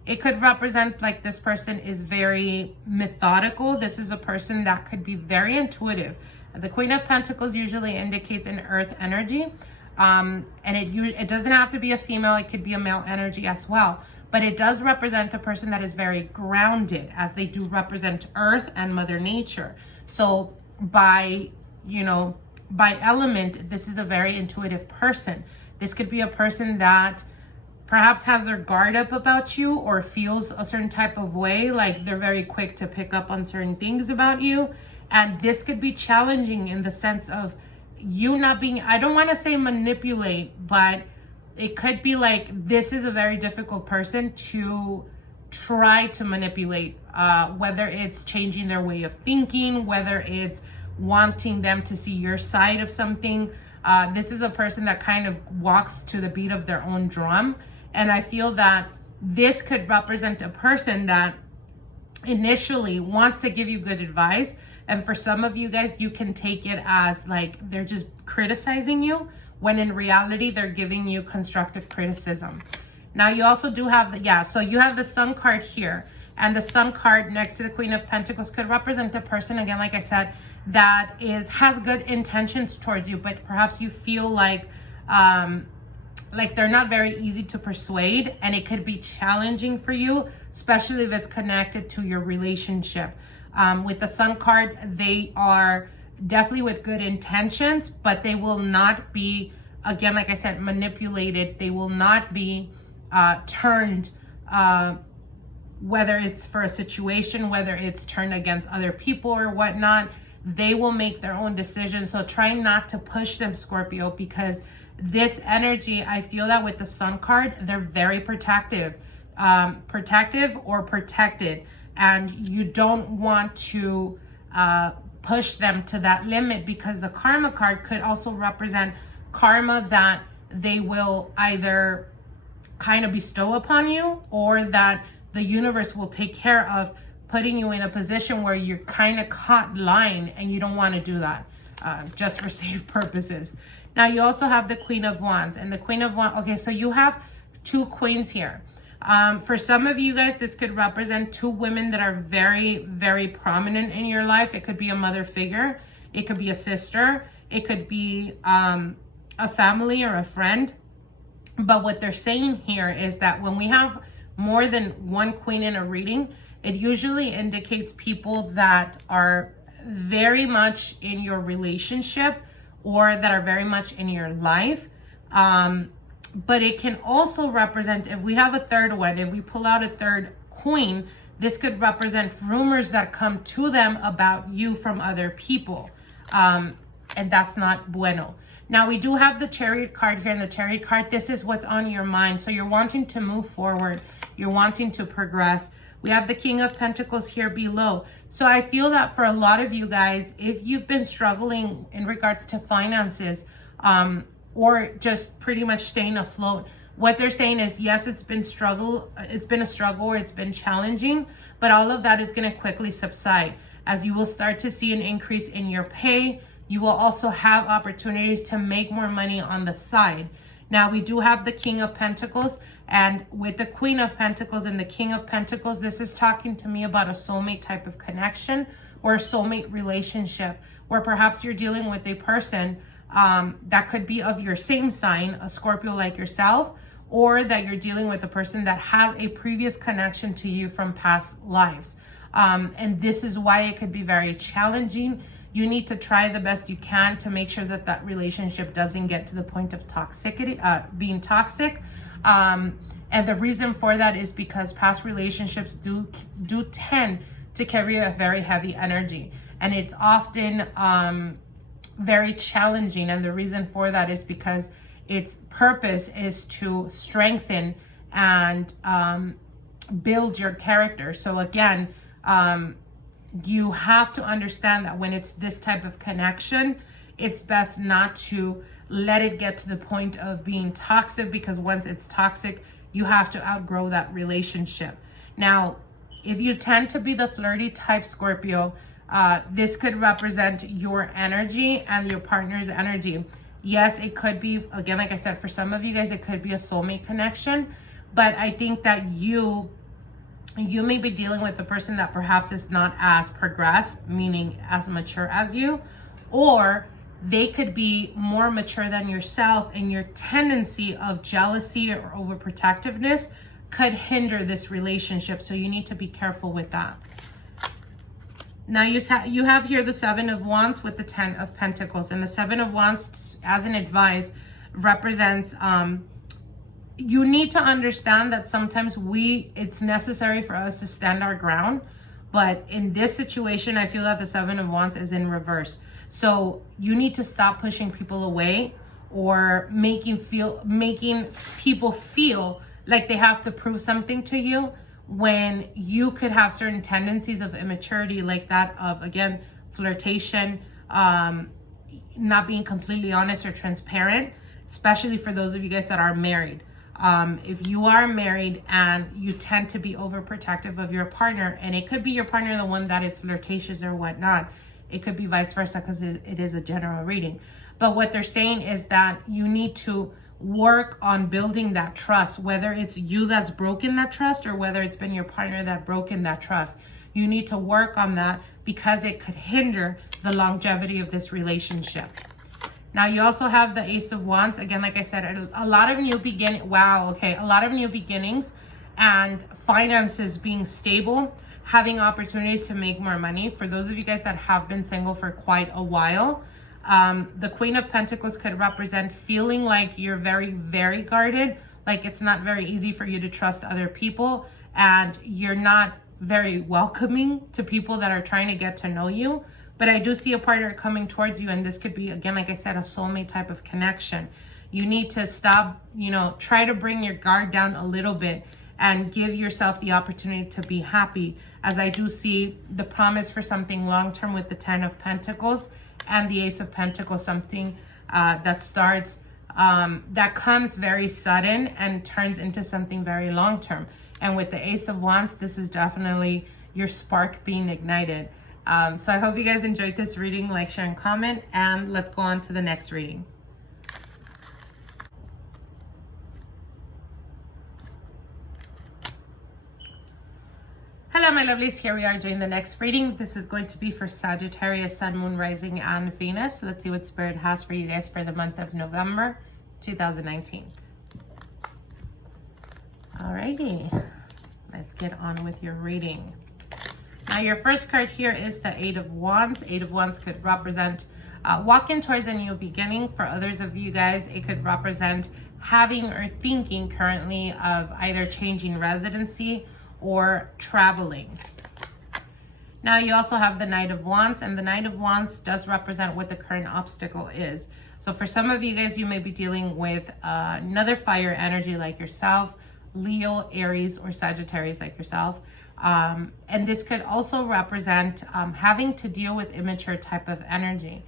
It could represent like this person is very methodical. This is a person that could be very intuitive. The Queen of Pentacles usually indicates an earth energy. And it doesn't have to be a female. It could be a male energy as well. But it does represent a person that is very grounded, as they do represent earth and Mother Nature. So by element, this is a very intuitive person. This could be a person that perhaps has their guard up about you or feels a certain type of way, like they're very quick to pick up on certain things about you. And this could be challenging in the sense of you not being, I don't want to say manipulate, but it could be like this is a very difficult person to try to manipulate, whether it's changing their way of thinking, whether it's wanting them to see your side of something. This is a person that kind of walks to the beat of their own drum. And I feel that this could represent a person that initially wants to give you good advice. And for some of you guys, you can take it as like they're just criticizing you, when in reality, they're giving you constructive criticism. Now, you also do have so you have the Sun card here. And the Sun card next to the Queen of Pentacles could represent a person, again, like I said, that has good intentions towards you, but perhaps you feel like they're not very easy to persuade, and it could be challenging for you, especially if it's connected to your relationship. With the Sun card, they are definitely with good intentions, but they will not be, again, like I said, manipulated. They will not be turned, whether it's for a situation, whether it's turned against other people or whatnot. They will make their own decisions. So try not to push them, Scorpio, because this energy, I feel that with the Sun card, they're very protective or protected. And you don't want to push them to that limit, because the Karma card could also represent karma that they will either kind of bestow upon you, or that the universe will take care of, putting you in a position where you're kind of caught lying, and you don't want to do that, just for safe purposes. Now, you also have the Queen of Wands, and the Queen of Wands, okay, so you have two queens here. For some of you guys, this could represent two women that are very, very prominent in your life. It could be a mother figure. It could be a sister. It could be a family or a friend. But what they're saying here is that when we have more than one queen in a reading, it usually indicates people that are very much in your relationship or that are very much in your life. But it can also represent, if we have a third one, if we pull out a third queen, this could represent rumors that come to them about you from other people. And that's not bueno. Now, we do have the Chariot card here, and the Chariot card, this is what's on your mind. So you're wanting to move forward. You're wanting to progress. We have the King of Pentacles here below. So I feel that for a lot of you guys, if you've been struggling in regards to finances, or just pretty much staying afloat, what they're saying is, yes, it's been a struggle, or it's been challenging, but all of that is going to quickly subside as you will start to see an increase in your pay. You will also have opportunities to make more money on the side. Now, we do have the King of Pentacles, and with the Queen of Pentacles and the King of Pentacles, this is talking to me about a soulmate type of connection or a soulmate relationship, where perhaps you're dealing with a person that could be of your same sign, a Scorpio like yourself, or that you're dealing with a person that has a previous connection to you from past lives. And this is why it could be very challenging. You need to try the best you can to make sure that that relationship doesn't get to the point of toxicity, being toxic. And the reason for that is because past relationships do tend to carry a very heavy energy, and it's often very challenging. And the reason for that is because its purpose is to strengthen and build your character. So again, you have to understand that when it's this type of connection, it's best not to let it get to the point of being toxic, because once it's toxic, you have to outgrow that relationship. Now, if you tend to be the flirty type, Scorpio, this could represent your energy and your partner's energy. Yes, it could be, again, like I said, for some of you guys, it could be a soulmate connection, but I think that you may be dealing with the person that perhaps is not as progressed, meaning as mature as you, or they could be more mature than yourself, and your tendency of jealousy or overprotectiveness could hinder this relationship. So you need to be careful with that. Now you have here the Seven of Wands with the Ten of Pentacles, and the Seven of Wands, as an advice, represents you need to understand that sometimes it's necessary for us to stand our ground. But in this situation, I feel that the Seven of Wands is in reverse. So you need to stop pushing people away or making people feel like they have to prove something to you, when you could have certain tendencies of immaturity, like that of, again, flirtation, not being completely honest or transparent, especially for those of you guys that are married. If you are married and you tend to be overprotective of your partner, and it could be your partner the one that is flirtatious or whatnot, it could be vice versa, because it is a general reading. But what they're saying is that you need to work on building that trust, whether it's you that's broken that trust or whether it's been your partner that broken that trust. You need to work on that, because it could hinder the longevity of this relationship. Now, you also have the Ace of Wands. Again, like I said, a lot of new beginnings. Wow, okay. A lot of new beginnings and finances being stable, having opportunities to make more money. For those of you guys that have been single for quite a while, the Queen of Pentacles could represent feeling like you're very, very guarded. Like it's not very easy for you to trust other people, and you're not very welcoming to people that are trying to get to know you. But I do see a partner coming towards you, and this could be, again, like I said, a soulmate type of connection. You need to stop, try to bring your guard down a little bit and give yourself the opportunity to be happy, as I do see the promise for something long-term with the Ten of Pentacles and the Ace of Pentacles, something that starts, that comes very sudden and turns into something very long-term. And with the Ace of Wands, this is definitely your spark being ignited. So I hope you guys enjoyed this reading. Like, share, and comment, and let's go on to the next reading. Hello, my lovelies. Here we are doing the next reading. This is going to be for Sagittarius, Sun, Moon, Rising, and Venus. Let's see what Spirit has for you guys for the month of November 2019. Alrighty, let's get on with your reading. Now, your first card here is the Eight of Wands. Eight of Wands could represent walking towards a new beginning. For others of you guys, it could represent having or thinking currently of either changing residency or traveling. Now, you also have the Knight of Wands, and the Knight of Wands does represent what the current obstacle is. So for some of you guys, you may be dealing with another fire energy like yourself, Leo, Aries, or Sagittarius like yourself. And this could also represent having to deal with immature type of energy.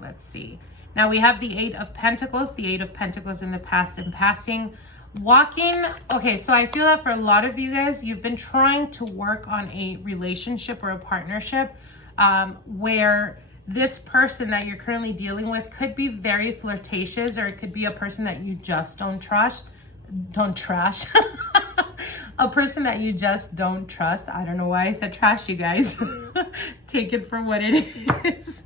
Let's see. Now we have the Eight of Pentacles, the Eight of Pentacles in the past and passing. Walking, okay, so I feel that for a lot of you guys, you've been trying to work on a relationship or a partnership where this person that you're currently dealing with could be very flirtatious, or it could be a person that you just don't trust. A person that you just don't trust. I don't know why I said trash, you guys. Take it for what it is.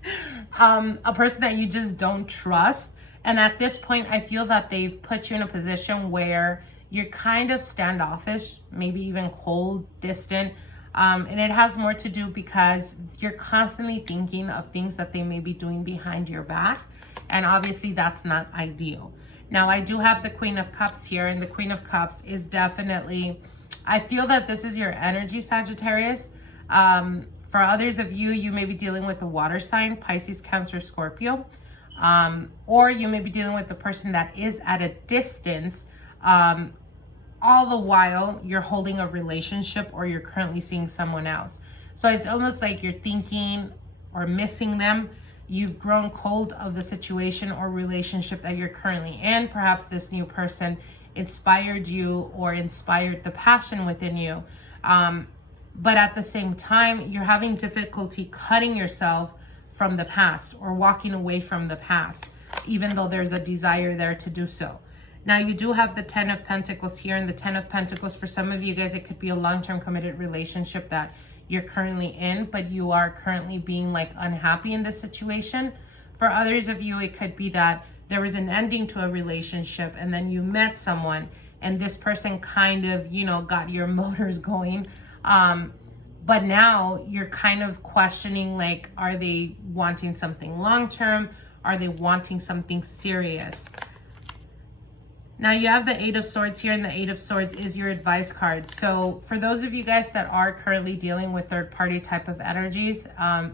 A person that you just don't trust. And at this point, I feel that they've put you in a position where you're kind of standoffish, maybe even cold, distant. And it has more to do because you're constantly thinking of things that they may be doing behind your back. And obviously that's not ideal. Now, I do have the Queen of Cups here, and the Queen of Cups is definitely, I feel that this is your energy, Sagittarius. For others of you, you may be dealing with the water sign, Pisces, Cancer, Scorpio. Or you may be dealing with the person that is at a distance, all the while you're holding a relationship or you're currently seeing someone else. So it's almost like you're thinking or missing them. You've grown cold of the situation or relationship that you're currently in. Perhaps this new person inspired you or inspired the passion within you. But at the same time, you're having difficulty cutting yourself from the past or walking away from the past, even though there's a desire there to do so. Now, you do have the Ten of Pentacles here, and the Ten of Pentacles, for some of you guys, it could be a long-term committed relationship that you're currently in, but you are currently being like unhappy in this situation. For others of you, it could be that there was an ending to a relationship and then you met someone and this person kind of, got your motors going. But now you're kind of questioning, like, are they wanting something long-term? Are they wanting something serious? Now you have the Eight of Swords here, and the Eight of Swords is your advice card. So for those of you guys that are currently dealing with third-party type of energies,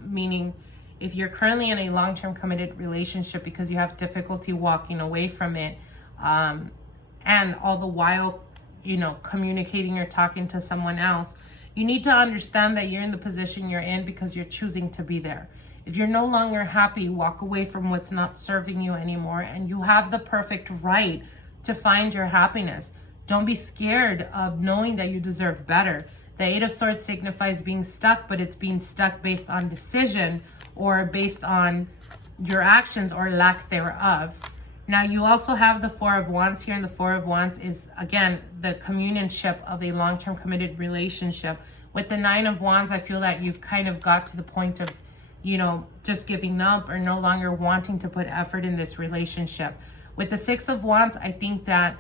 meaning if you're currently in a long-term committed relationship because you have difficulty walking away from it, and all the while, you know, communicating or talking to someone else, you need to understand that you're in the position you're in because you're choosing to be there. If you're no longer happy, walk away from what's not serving you anymore, and you have the perfect right to find your happiness. Don't be scared of knowing that you deserve better. The Eight of Swords signifies being stuck, but it's being stuck based on decision or based on your actions or lack thereof. Now you also have the Four of Wands here, and the Four of Wands is, again, the communionship of a long-term committed relationship. With the Nine of Wands, I feel that you've kind of got to the point of, you know, just giving up or no longer wanting to put effort in this relationship. With the Six of Wands, I think that,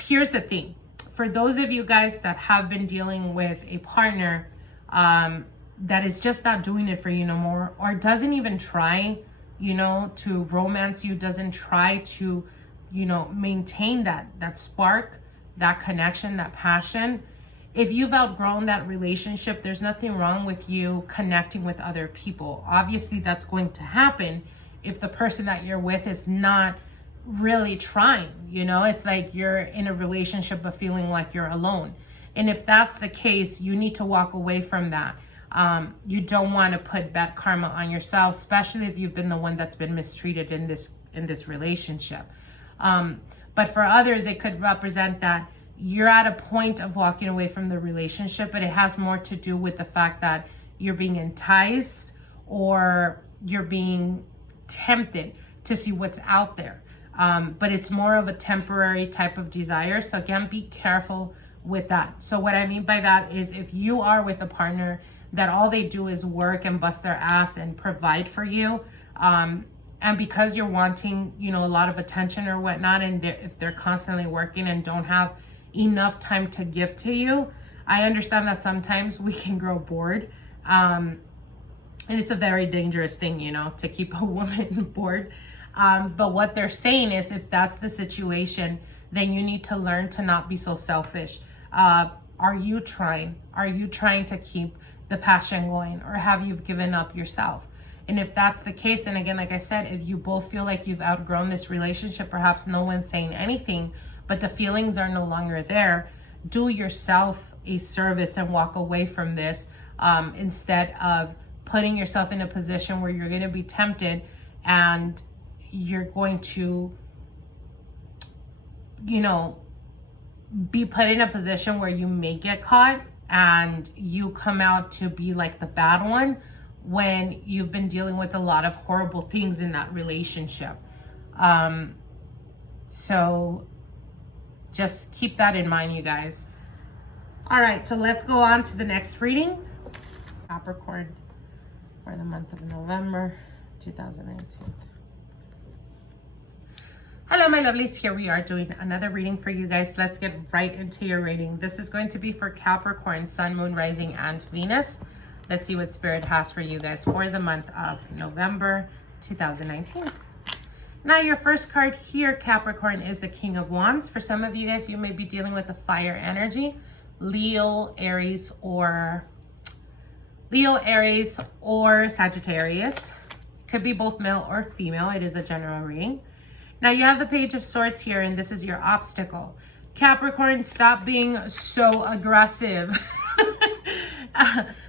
here's the thing. For those of you guys that have been dealing with a partner that is just not doing it for you no more, or doesn't even try, you know, to romance you, doesn't try to, you know, maintain that spark, that connection, that passion. If you've outgrown that relationship, there's nothing wrong with you connecting with other people. Obviously, that's going to happen if the person that you're with is not really trying, you know. It's like you're in a relationship but feeling like you're alone. And if that's the case, you need to walk away from that. You don't want to put bad karma on yourself, especially if you've been the one that's been mistreated in this relationship. But for others, it could represent that you're at a point of walking away from the relationship, but it has more to do with the fact that you're being enticed or you're being tempted to see what's out there. But it's more of a temporary type of desire. So again, be careful with that. So what I mean by that is, if you are with a partner that all they do is work and bust their ass and provide for you, and because you're wanting, you know, a lot of attention or whatnot, and if they're constantly working and don't have enough time to give to you, I understand that sometimes we can grow bored. And it's a very dangerous thing, you know, to keep a woman bored. But what they're saying is, if that's the situation, then you need to learn to not be so selfish. Are you trying? Are you trying to keep the passion going, or have you given up yourself? And if that's the case, and again, like I said, if you both feel like you've outgrown this relationship, perhaps no one's saying anything, but the feelings are no longer there, do yourself a service and walk away from this, instead of putting yourself in a position where you're going to be tempted and you're going to, you know, be put in a position where you may get caught and you come out to be like the bad one when you've been dealing with a lot of horrible things in that relationship. So just keep that in mind, you guys. All right, so let's go on to the next reading. Capricorn for the month of November 2019. Hello, my lovelies. Here we are doing another reading for you guys. Let's get right into your reading. This is going to be for Capricorn, Sun, Moon, Rising, and Venus. Let's see what Spirit has for you guys for the month of November 2019. Now, your first card here, Capricorn, is the King of Wands. For some of you guys, you may be dealing with a fire energy, Leo, Aries, or Sagittarius. Could be both male or female. It is a general reading. Now you have the Page of Swords here, and this is your obstacle. Capricorn, stop being so aggressive.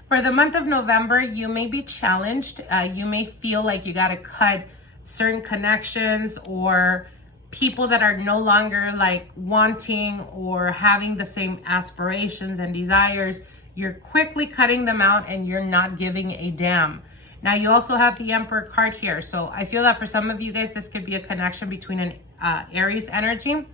For the month of November, you may be challenged. You may feel like you got to cut certain connections or people that are no longer like wanting or having the same aspirations and desires. You're quickly cutting them out and you're not giving a damn. Now, you also have the Emperor card here. So I feel that for some of you guys, this could be a connection between an Aries energy.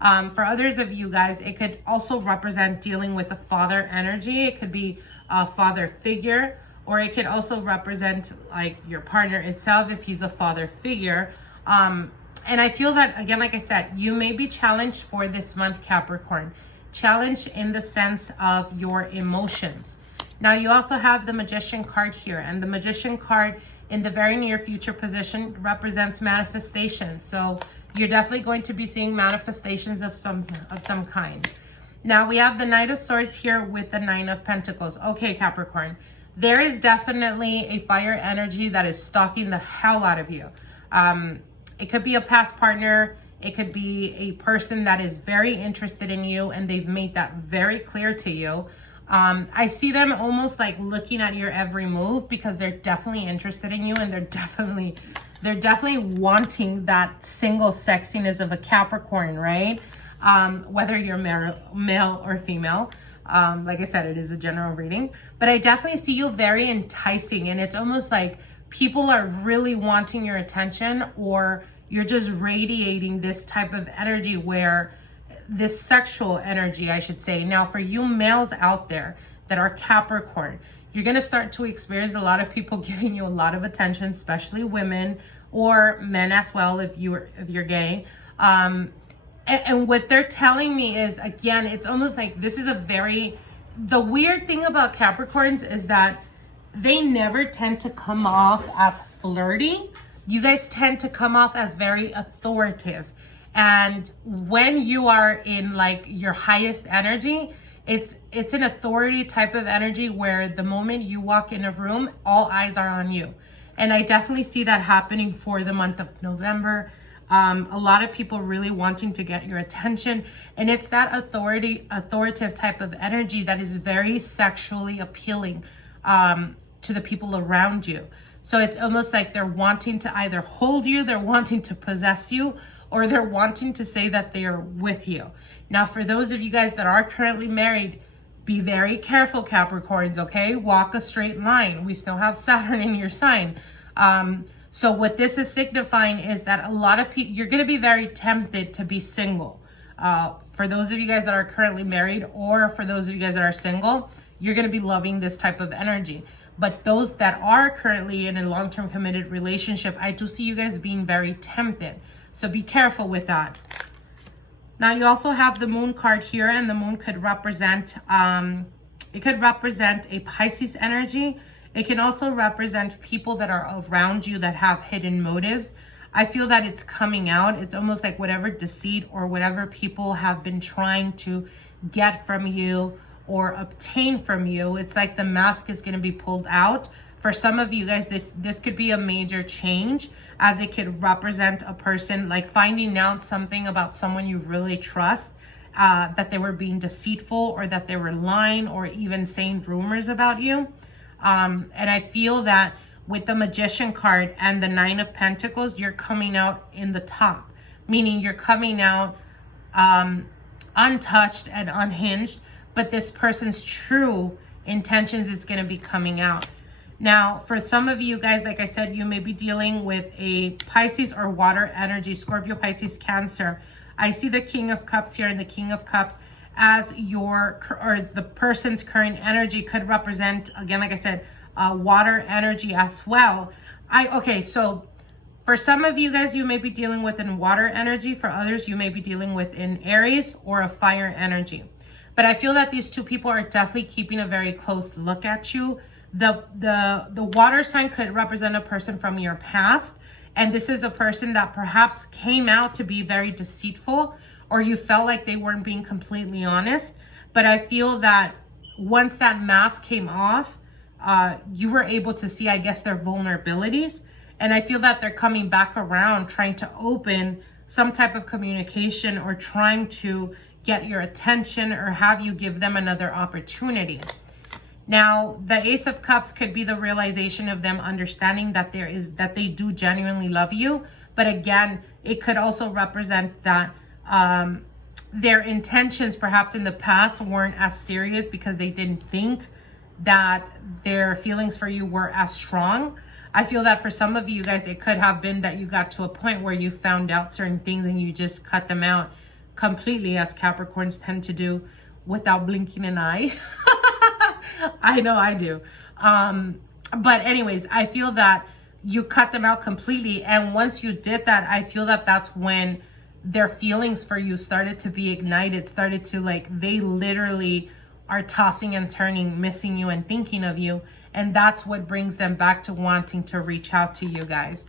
For others of you guys, it could also represent dealing with a father energy. It could be a father figure, or it could also represent like your partner itself if he's a father figure. And I feel that, again, like I said, you may be challenged for this month, Capricorn. Challenged in the sense of your emotions. Now, you also have the Magician card here, and the Magician card in the very near future position represents manifestation. So you're definitely going to be seeing manifestations of some kind. Now we have the Knight of Swords here with the Nine of Pentacles. Okay, Capricorn, there is definitely a fire energy that is stalking the hell out of you. It could be a past partner. It could be a person that is very interested in you and they've made that very clear to you. I see them almost like looking at your every move because they're definitely interested in you, and they're definitely wanting that single sexiness of a Capricorn, right? Whether you're male or female. Like I said, it is a general reading, but I definitely see you very enticing, and it's almost like people are really wanting your attention, or you're just radiating this type of energy where this sexual energy, I should say. Now, for you males out there that are Capricorn, you're going to start to experience a lot of people giving you a lot of attention, especially women or men as well, if you're gay. And what they're telling me is, again, it's almost like this is the weird thing about Capricorns is that they never tend to come off as flirty. You guys tend to come off as very authoritative. And when you are in like your highest energy, it's an authority type of energy where the moment you walk in a room, all eyes are on you. And I definitely see that happening for the month of November. A lot of people really wanting to get your attention. And it's that authoritative type of energy that is very sexually appealing to the people around you. So it's almost like they're wanting to either hold you, they're wanting to possess you, or they're wanting to say that they are with you. Now, for those of you guys that are currently married, be very careful, Capricorns, okay? Walk a straight line. We still have Saturn in your sign. So what this is signifying is that a lot of people, you're going to be very tempted to be single. For those of you guys that are currently married, or for those of you guys that are single, you're going to be loving this type of energy. But those that are currently in a long-term committed relationship, I do see you guys being very tempted. So be careful with that. Now you also have the Moon card here, and the Moon could represent, it could represent a Pisces energy. It can also represent people that are around you that have hidden motives. I feel that it's coming out. It's almost like whatever deceit or whatever people have been trying to get from you or obtain from you, it's like the mask is going to be pulled out. For some of you guys, this could be a major change, as it could represent a person like finding out something about someone you really trust, that they were being deceitful, or that they were lying, or even saying rumors about you. And I feel that with the Magician card and the Nine of Pentacles, you're coming out in the top, meaning you're coming out untouched and unhinged, but this person's true intentions is going to be coming out. Now, for some of you guys, like I said, you may be dealing with a Pisces or water energy, Scorpio, Pisces, Cancer. I see the King of Cups here, and the King of Cups as the person's current energy could represent, again, like I said, water energy as well. Okay, so for some of you guys, you may be dealing with an water energy. For others, you may be dealing with an Aries or a fire energy. But I feel that these two people are definitely keeping a very close look at you. The water sign could represent a person from your past, and this is a person that perhaps came out to be very deceitful, or you felt like they weren't being completely honest. But I feel that once that mask came off, you were able to see, I guess, their vulnerabilities. And I feel that they're coming back around, trying to open some type of communication, or trying to get your attention, or have you give them another opportunity. Now, the Ace of Cups could be the realization of them understanding that they do genuinely love you. But again, it could also represent that their intentions perhaps in the past weren't as serious, because they didn't think that their feelings for you were as strong. I feel that for some of you guys, it could have been that you got to a point where you found out certain things and you just cut them out completely, as Capricorns tend to do, without blinking an eye. I know I do. But anyways, I feel that you cut them out completely. And once you did that, I feel that that's when their feelings for you started to be ignited, started to, like, they literally are tossing and turning, missing you and thinking of you. And that's what brings them back to wanting to reach out to you guys.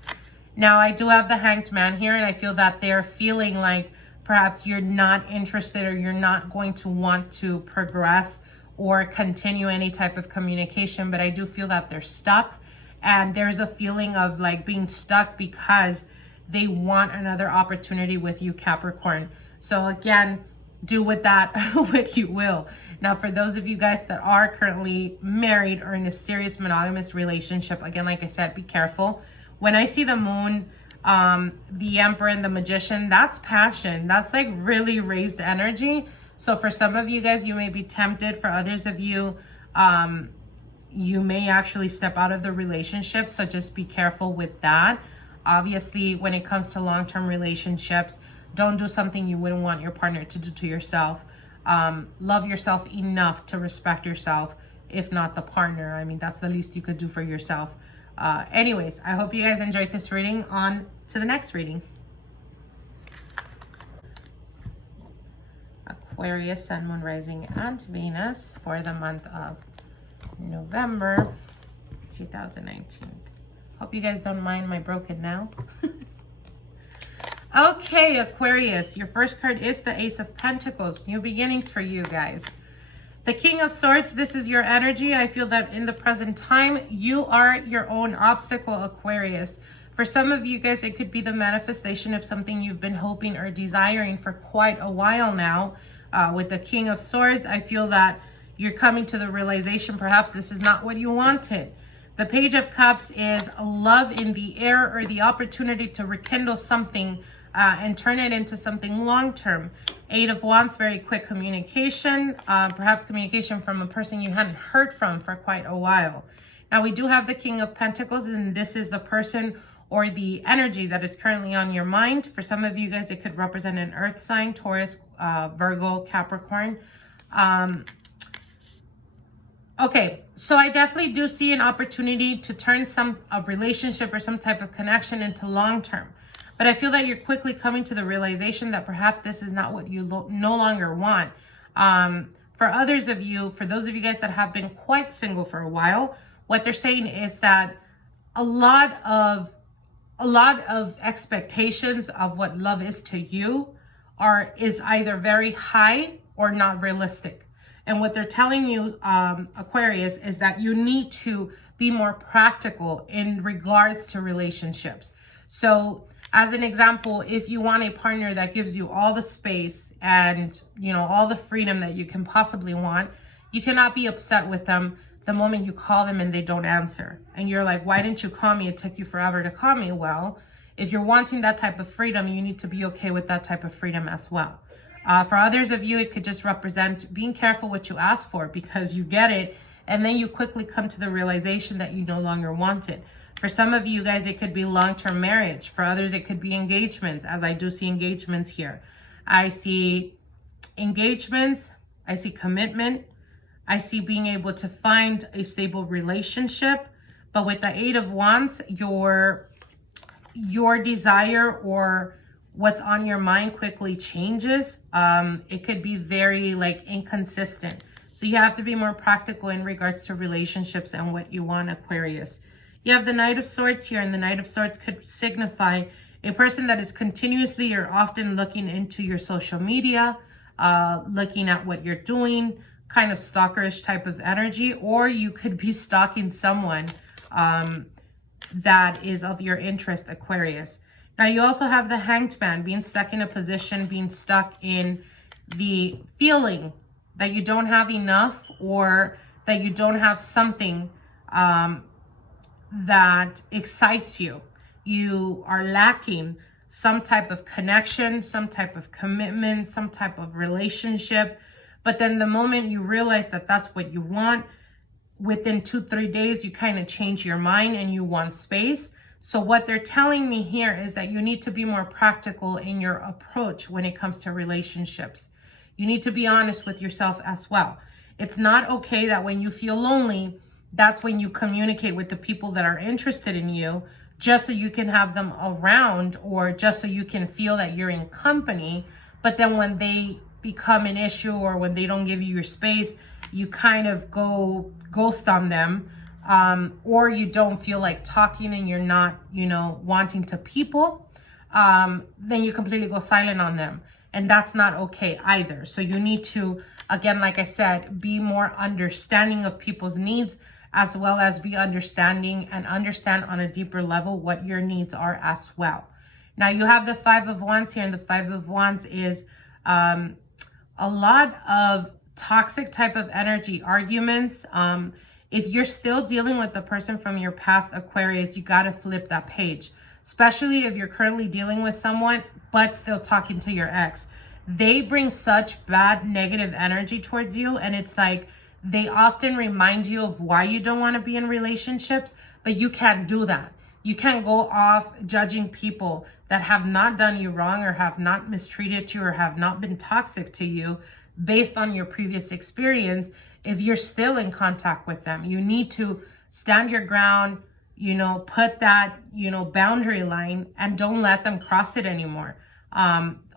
Now, I do have the Hanged Man here, and I feel that they're feeling like perhaps you're not interested or you're not going to want to progress or continue any type of communication. But I do feel that they're stuck, and there's a feeling of like being stuck because they want another opportunity with you, Capricorn. So again, do with that what you will. Now, for those of you guys that are currently married or in a serious monogamous relationship, again, like I said, be careful. When I see the moon, the Emperor and the Magician, that's passion. That's like really raised energy. So for some of you guys, you may be tempted. For others of you, you may actually step out of the relationship. So just be careful with that. Obviously, when it comes to long-term relationships, don't do something you wouldn't want your partner to do to yourself. Love yourself enough to respect yourself, if not the partner. I mean, that's the least you could do for yourself. Anyways, I hope you guys enjoyed this reading. On to the next reading. Aquarius, Sun, Moon, Rising, and Venus for the month of November 2019. Hope you guys don't mind my broken nail. Okay, Aquarius, your first card is the Ace of Pentacles. New beginnings for you guys. The King of Swords, this is your energy. I feel that in the present time, you are your own obstacle, Aquarius. For some of you guys, it could be the manifestation of something you've been hoping or desiring for quite a while now. With the King of Swords, I feel that you're coming to the realization perhaps this is not what you wanted. The Page of Cups is love in the air, or the opportunity to rekindle something and turn it into something long-term. Eight of Wands, very quick communication, perhaps communication from a person you hadn't heard from for quite a while. Now, we do have the King of Pentacles, and this is the person or the energy that is currently on your mind. For some of you guys, it could represent an earth sign, Taurus, Virgo, Capricorn. Okay, so I definitely do see an opportunity to turn a relationship or some type of connection into long-term. But I feel that you're quickly coming to the realization that perhaps this is not what you no longer want. For others of you, for those of you guys that have been quite single for a while, what they're saying is that a lot of expectations of what love is to you is either very high or not realistic. And what they're telling you, Aquarius, is that you need to be more practical in regards to relationships. So as an example, if you want a partner that gives you all the space and, you know, all the freedom that you can possibly want, you cannot be upset with them the moment you call them and they don't answer. And you're like, why didn't you call me? It took you forever to call me. Well, if you're wanting that type of freedom, you need to be okay with that type of freedom as well. For others of you, it could just represent being careful what you ask for, because you get it and then you quickly come to the realization that you no longer want it. For some of you guys, it could be long-term marriage. For others, it could be engagements, as I do see engagements here. I see engagements, I see commitment, I see being able to find a stable relationship. But with the Eight of Wands, your desire or what's on your mind quickly changes. It could be very inconsistent. So you have to be more practical in regards to relationships and what you want, Aquarius. You have the Knight of Swords here, and the Knight of Swords could signify a person that is continuously or often looking into your social media, looking at what you're doing, kind of stalkerish type of energy, or you could be stalking someone that is of your interest, Aquarius. Now, you also have the Hanged Man, being stuck in a position, being stuck in the feeling that you don't have enough, or that you don't have something that excites you. You are lacking some type of connection, some type of commitment, some type of relationship. But then the moment you realize that that's what you want, within 2-3 days, you kind of change your mind and you want space. So what they're telling me here is that you need to be more practical in your approach when it comes to relationships. You need to be honest with yourself as well. It's not okay that when you feel lonely, that's when you communicate with the people that are interested in you, just so you can have them around, or just so you can feel that you're in company. But then when they become an issue, or when they don't give you your space, you kind of go ghost on them. or you don't feel like talking and you're not, you know, wanting to people, then you completely go silent on them. And that's not okay either. So you need to, again, like I said, be more understanding of people's needs, as well as be understanding and understand on a deeper level what your needs are as well. Now you have the Five of Wands here, and the Five of Wands is a lot of toxic type of energy, arguments. If you're still dealing with the person from your past, Aquarius, you got to flip that page, especially if you're currently dealing with someone but still talking to your ex. They bring such bad negative energy towards you, and it's like they often remind you of why you don't want to be in relationships, but you can't do that. You can't go off judging people that have not done you wrong or have not mistreated you or have not been toxic to you based on your previous experience. If you're still in contact with them, you need to stand your ground, you know, put that, you know, boundary line, and don't let them cross it anymore.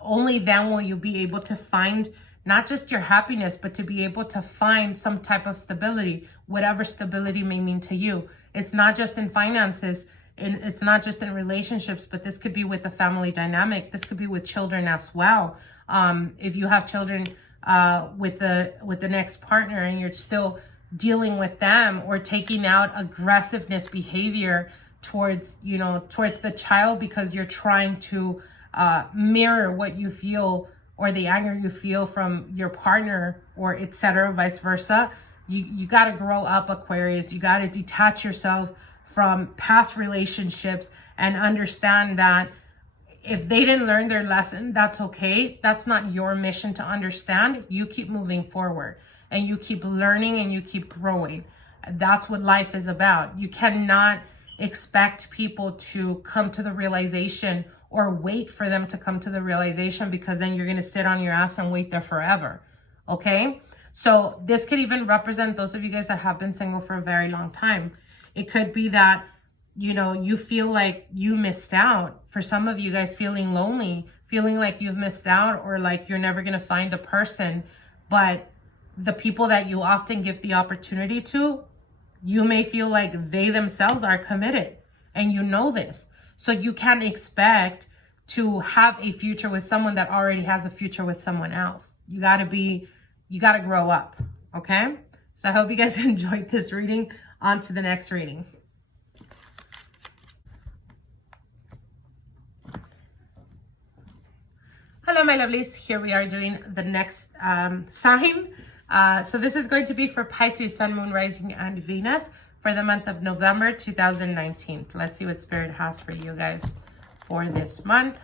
Only then will you be able to find not just your happiness, but to be able to find some type of stability, whatever stability may mean to you. It's not just in finances, and it's not just in relationships, but this could be with the family dynamic. This could be with children as well. If you have children with the next partner and you're still dealing with them, or taking out aggressiveness behavior towards, you know, towards the child because you're trying to mirror what you feel or the anger you feel from your partner, or etc., vice versa. You got to grow up, Aquarius. You got to detach yourself from past relationships and understand that if they didn't learn their lesson, that's okay. That's not your mission to understand. You keep moving forward and you keep learning and you keep growing. That's what life is about. You cannot expect people to come to the realization or wait for them to come to the realization, because then you're going to sit on your ass and wait there forever. Okay? So this could even represent those of you guys that have been single for a very long time. It could be that, you know, you feel like you missed out. For some of you guys, feeling lonely, feeling like you've missed out, or like you're never going to find a person. But the people that you often give the opportunity to, you may feel like they themselves are committed, and you know this. So you can't expect to have a future with someone that already has a future with someone else. You got to grow up. Okay? So I hope you guys enjoyed this reading. On to the next reading. Hello, my lovelies. Here we are doing the next sign. So this is going to be for Pisces, Sun, Moon, Rising, and Venus for the month of November 2019. Let's see what Spirit has for you guys for this month.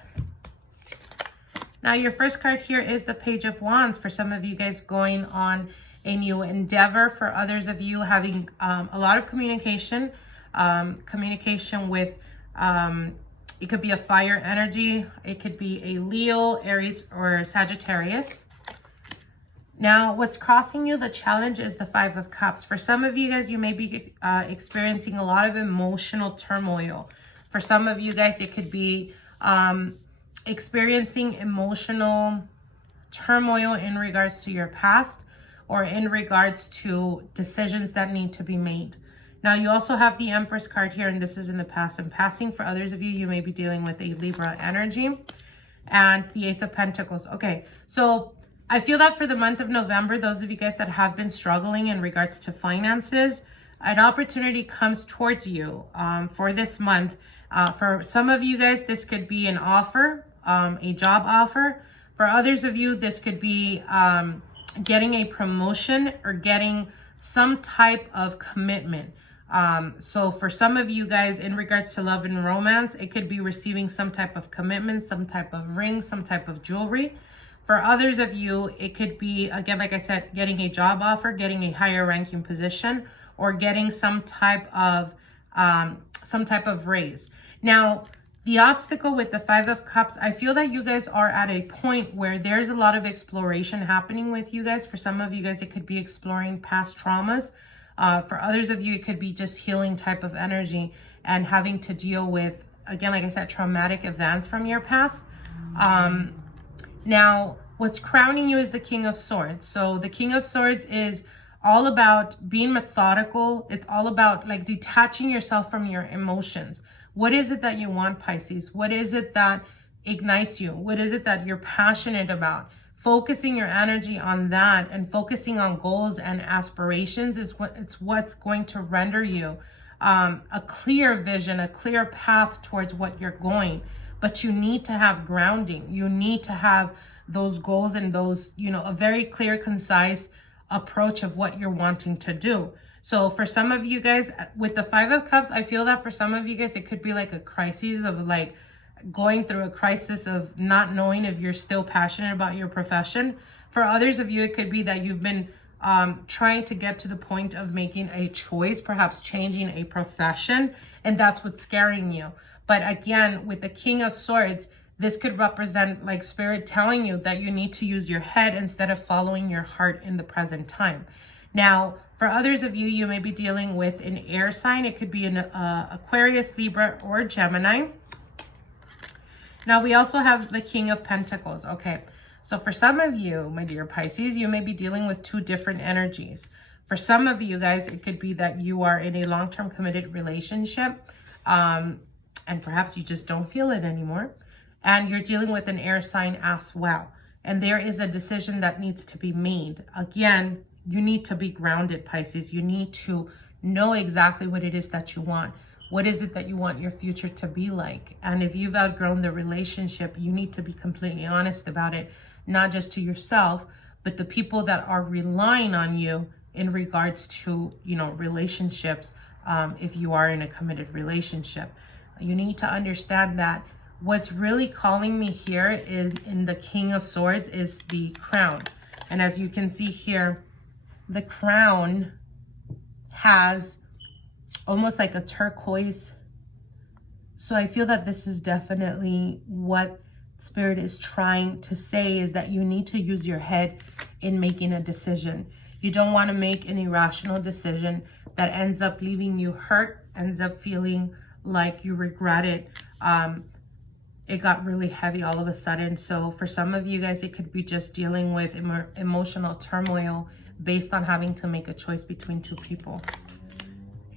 Now, your first card here is the Page of Wands. For some of you guys, going on a new endeavor. For others of you, having a lot of communication with, it could be a fire energy. It could be a Leo, Aries, or Sagittarius. Now, what's crossing you, the challenge, is the Five of Cups. For some of you guys, you may be experiencing a lot of emotional turmoil. For some of you guys, it could be experiencing emotional turmoil in regards to your past, or in regards to decisions that need to be made. Now, you also have the Empress card here, and this is in the past and passing. For others of you, you may be dealing with a Libra energy, and the Ace of Pentacles. Okay, so I feel that for the month of November, those of you guys that have been struggling in regards to finances, an opportunity comes towards you for this month. For some of you guys, this could be an offer, a job offer. For others of you, this could be getting a promotion or getting some type of commitment. So for some of you guys, in regards to love and romance, it could be receiving some type of commitment, some type of ring, some type of jewelry. For others of you, it could be, again, like I said, getting a job offer, getting a higher ranking position, or getting some type of raise. Now, the obstacle with the Five of Cups, I feel that you guys are at a point where there's a lot of exploration happening with you guys. For some of you guys, it could be exploring past traumas. For others of you, it could be just healing type of energy and having to deal with, again, like I said, traumatic events from your past. Now, what's crowning you is the King of Swords. So the King of Swords is all about being methodical. It's all about like detaching yourself from your emotions. What is it that you want, Pisces? What is it that ignites you? What is it that you're passionate about? Focusing your energy on that and focusing on goals and aspirations is what's going to render you a clear vision, a clear path towards what you're going. But you need to have grounding. You need to have those goals and those, you know, a very clear, concise approach of what you're wanting to do. So for some of you guys with the 5 of Cups, I feel that for some of you guys, it could be like a crisis of like going through a crisis of not knowing if you're still passionate about your profession. For others of you, it could be that you've been trying to get to the point of making a choice, perhaps changing a profession, and that's what's scaring you. But again, with the King of Swords, this could represent like Spirit telling you that you need to use your head instead of following your heart in the present time. Now, for others of you, you may be dealing with an air sign. It could be an Aquarius, Libra, or Gemini. Now, we also have the King of Pentacles. Okay, so for some of you, my dear Pisces, you may be dealing with 2 different energies. For some of you guys, it could be that you are in a long-term committed relationship, and perhaps you just don't feel it anymore. And you're dealing with an air sign as well. And there is a decision that needs to be made. Again, you need to be grounded, Pisces. You need to know exactly what it is that you want. What is it that you want your future to be like? And if you've outgrown the relationship, you need to be completely honest about it, not just to yourself, but the people that are relying on you in regards to, you know, relationships. If you are in a committed relationship, you need to understand that what's really calling me here is in the King of Swords is the crown. And as you can see here, the crown has almost like a turquoise. So I feel that this is definitely what Spirit is trying to say, is that you need to use your head in making a decision. You don't want to make an irrational decision that ends up leaving you hurt, ends up feeling like you regret it. It got really heavy all of a sudden. So for some of you guys, it could be just dealing with emotional turmoil based on having to make a choice between 2 people.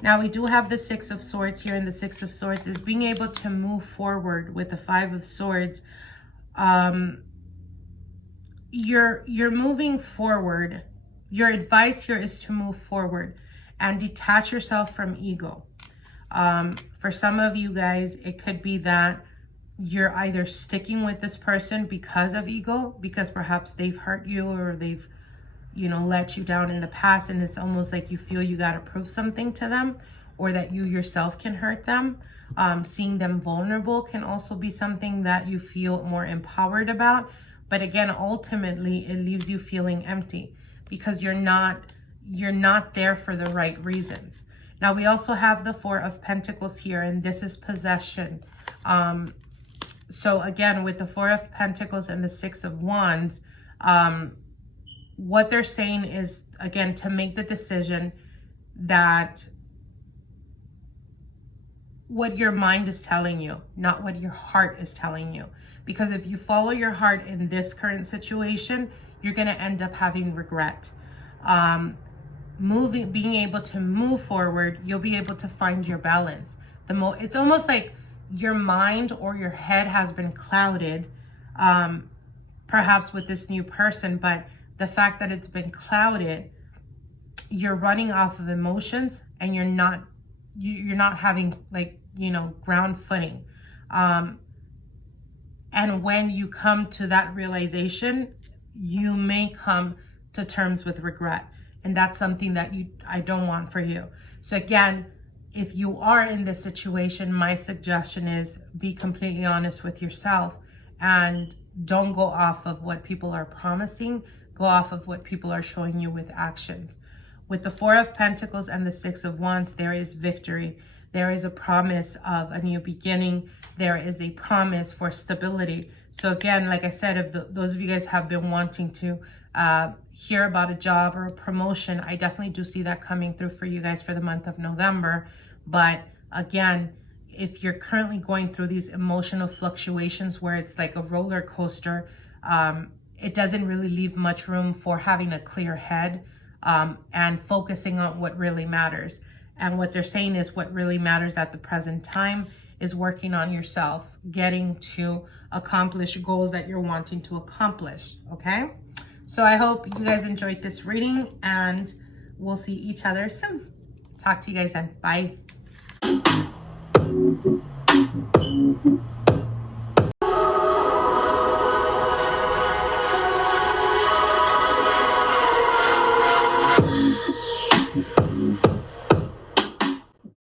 Now we do have the 6 of Swords here, and the 6 of Swords is being able to move forward with the 5 of Swords. You're moving forward. Your advice here is to move forward and detach yourself from ego. For some of you guys, it could be that you're either sticking with this person because of ego, because perhaps they've hurt you or they've, you know, let you down in the past, and it's almost like you feel you got to prove something to them, or that you yourself can hurt them. Seeing them vulnerable can also be something that you feel more empowered about. But again, ultimately, it leaves you feeling empty because you're not there for the right reasons. Now, we also have the 4 of Pentacles here, and this is possession. So again, with the 4 of Pentacles and the 6 of Wands, what they're saying is, again, to make the decision that what your mind is telling you, not what your heart is telling you. Because if you follow your heart in this current situation, you're going to end up having regret. Being able to move forward, you'll be able to find your balance. It's almost like your mind or your head has been clouded, perhaps with this new person, but the fact that it's been clouded, you're running off of emotions, and you're not having, like, you know, ground footing. And when you come to that realization, you may come to terms with regret, and that's something that I don't want for you. So again, if you are in this situation, my suggestion is be completely honest with yourself and don't go off of what people are promising. Go off of what people are showing you with actions. With the 4 of Pentacles and the 6 of Wands, there is victory. There is a promise of a new beginning. There is a promise for stability. So again, like I said, if those of you guys have been wanting to hear about a job or a promotion, I definitely do see that coming through for you guys for the month of November. But again, if you're currently going through these emotional fluctuations where it's like a roller coaster, it doesn't really leave much room for having a clear head. and focusing on what really matters. And what they're saying is what really matters at the present time is working on yourself, getting to accomplish goals that you're wanting to accomplish, okay? So I hope you guys enjoyed this reading, and we'll see each other soon. Talk to you guys then. Bye.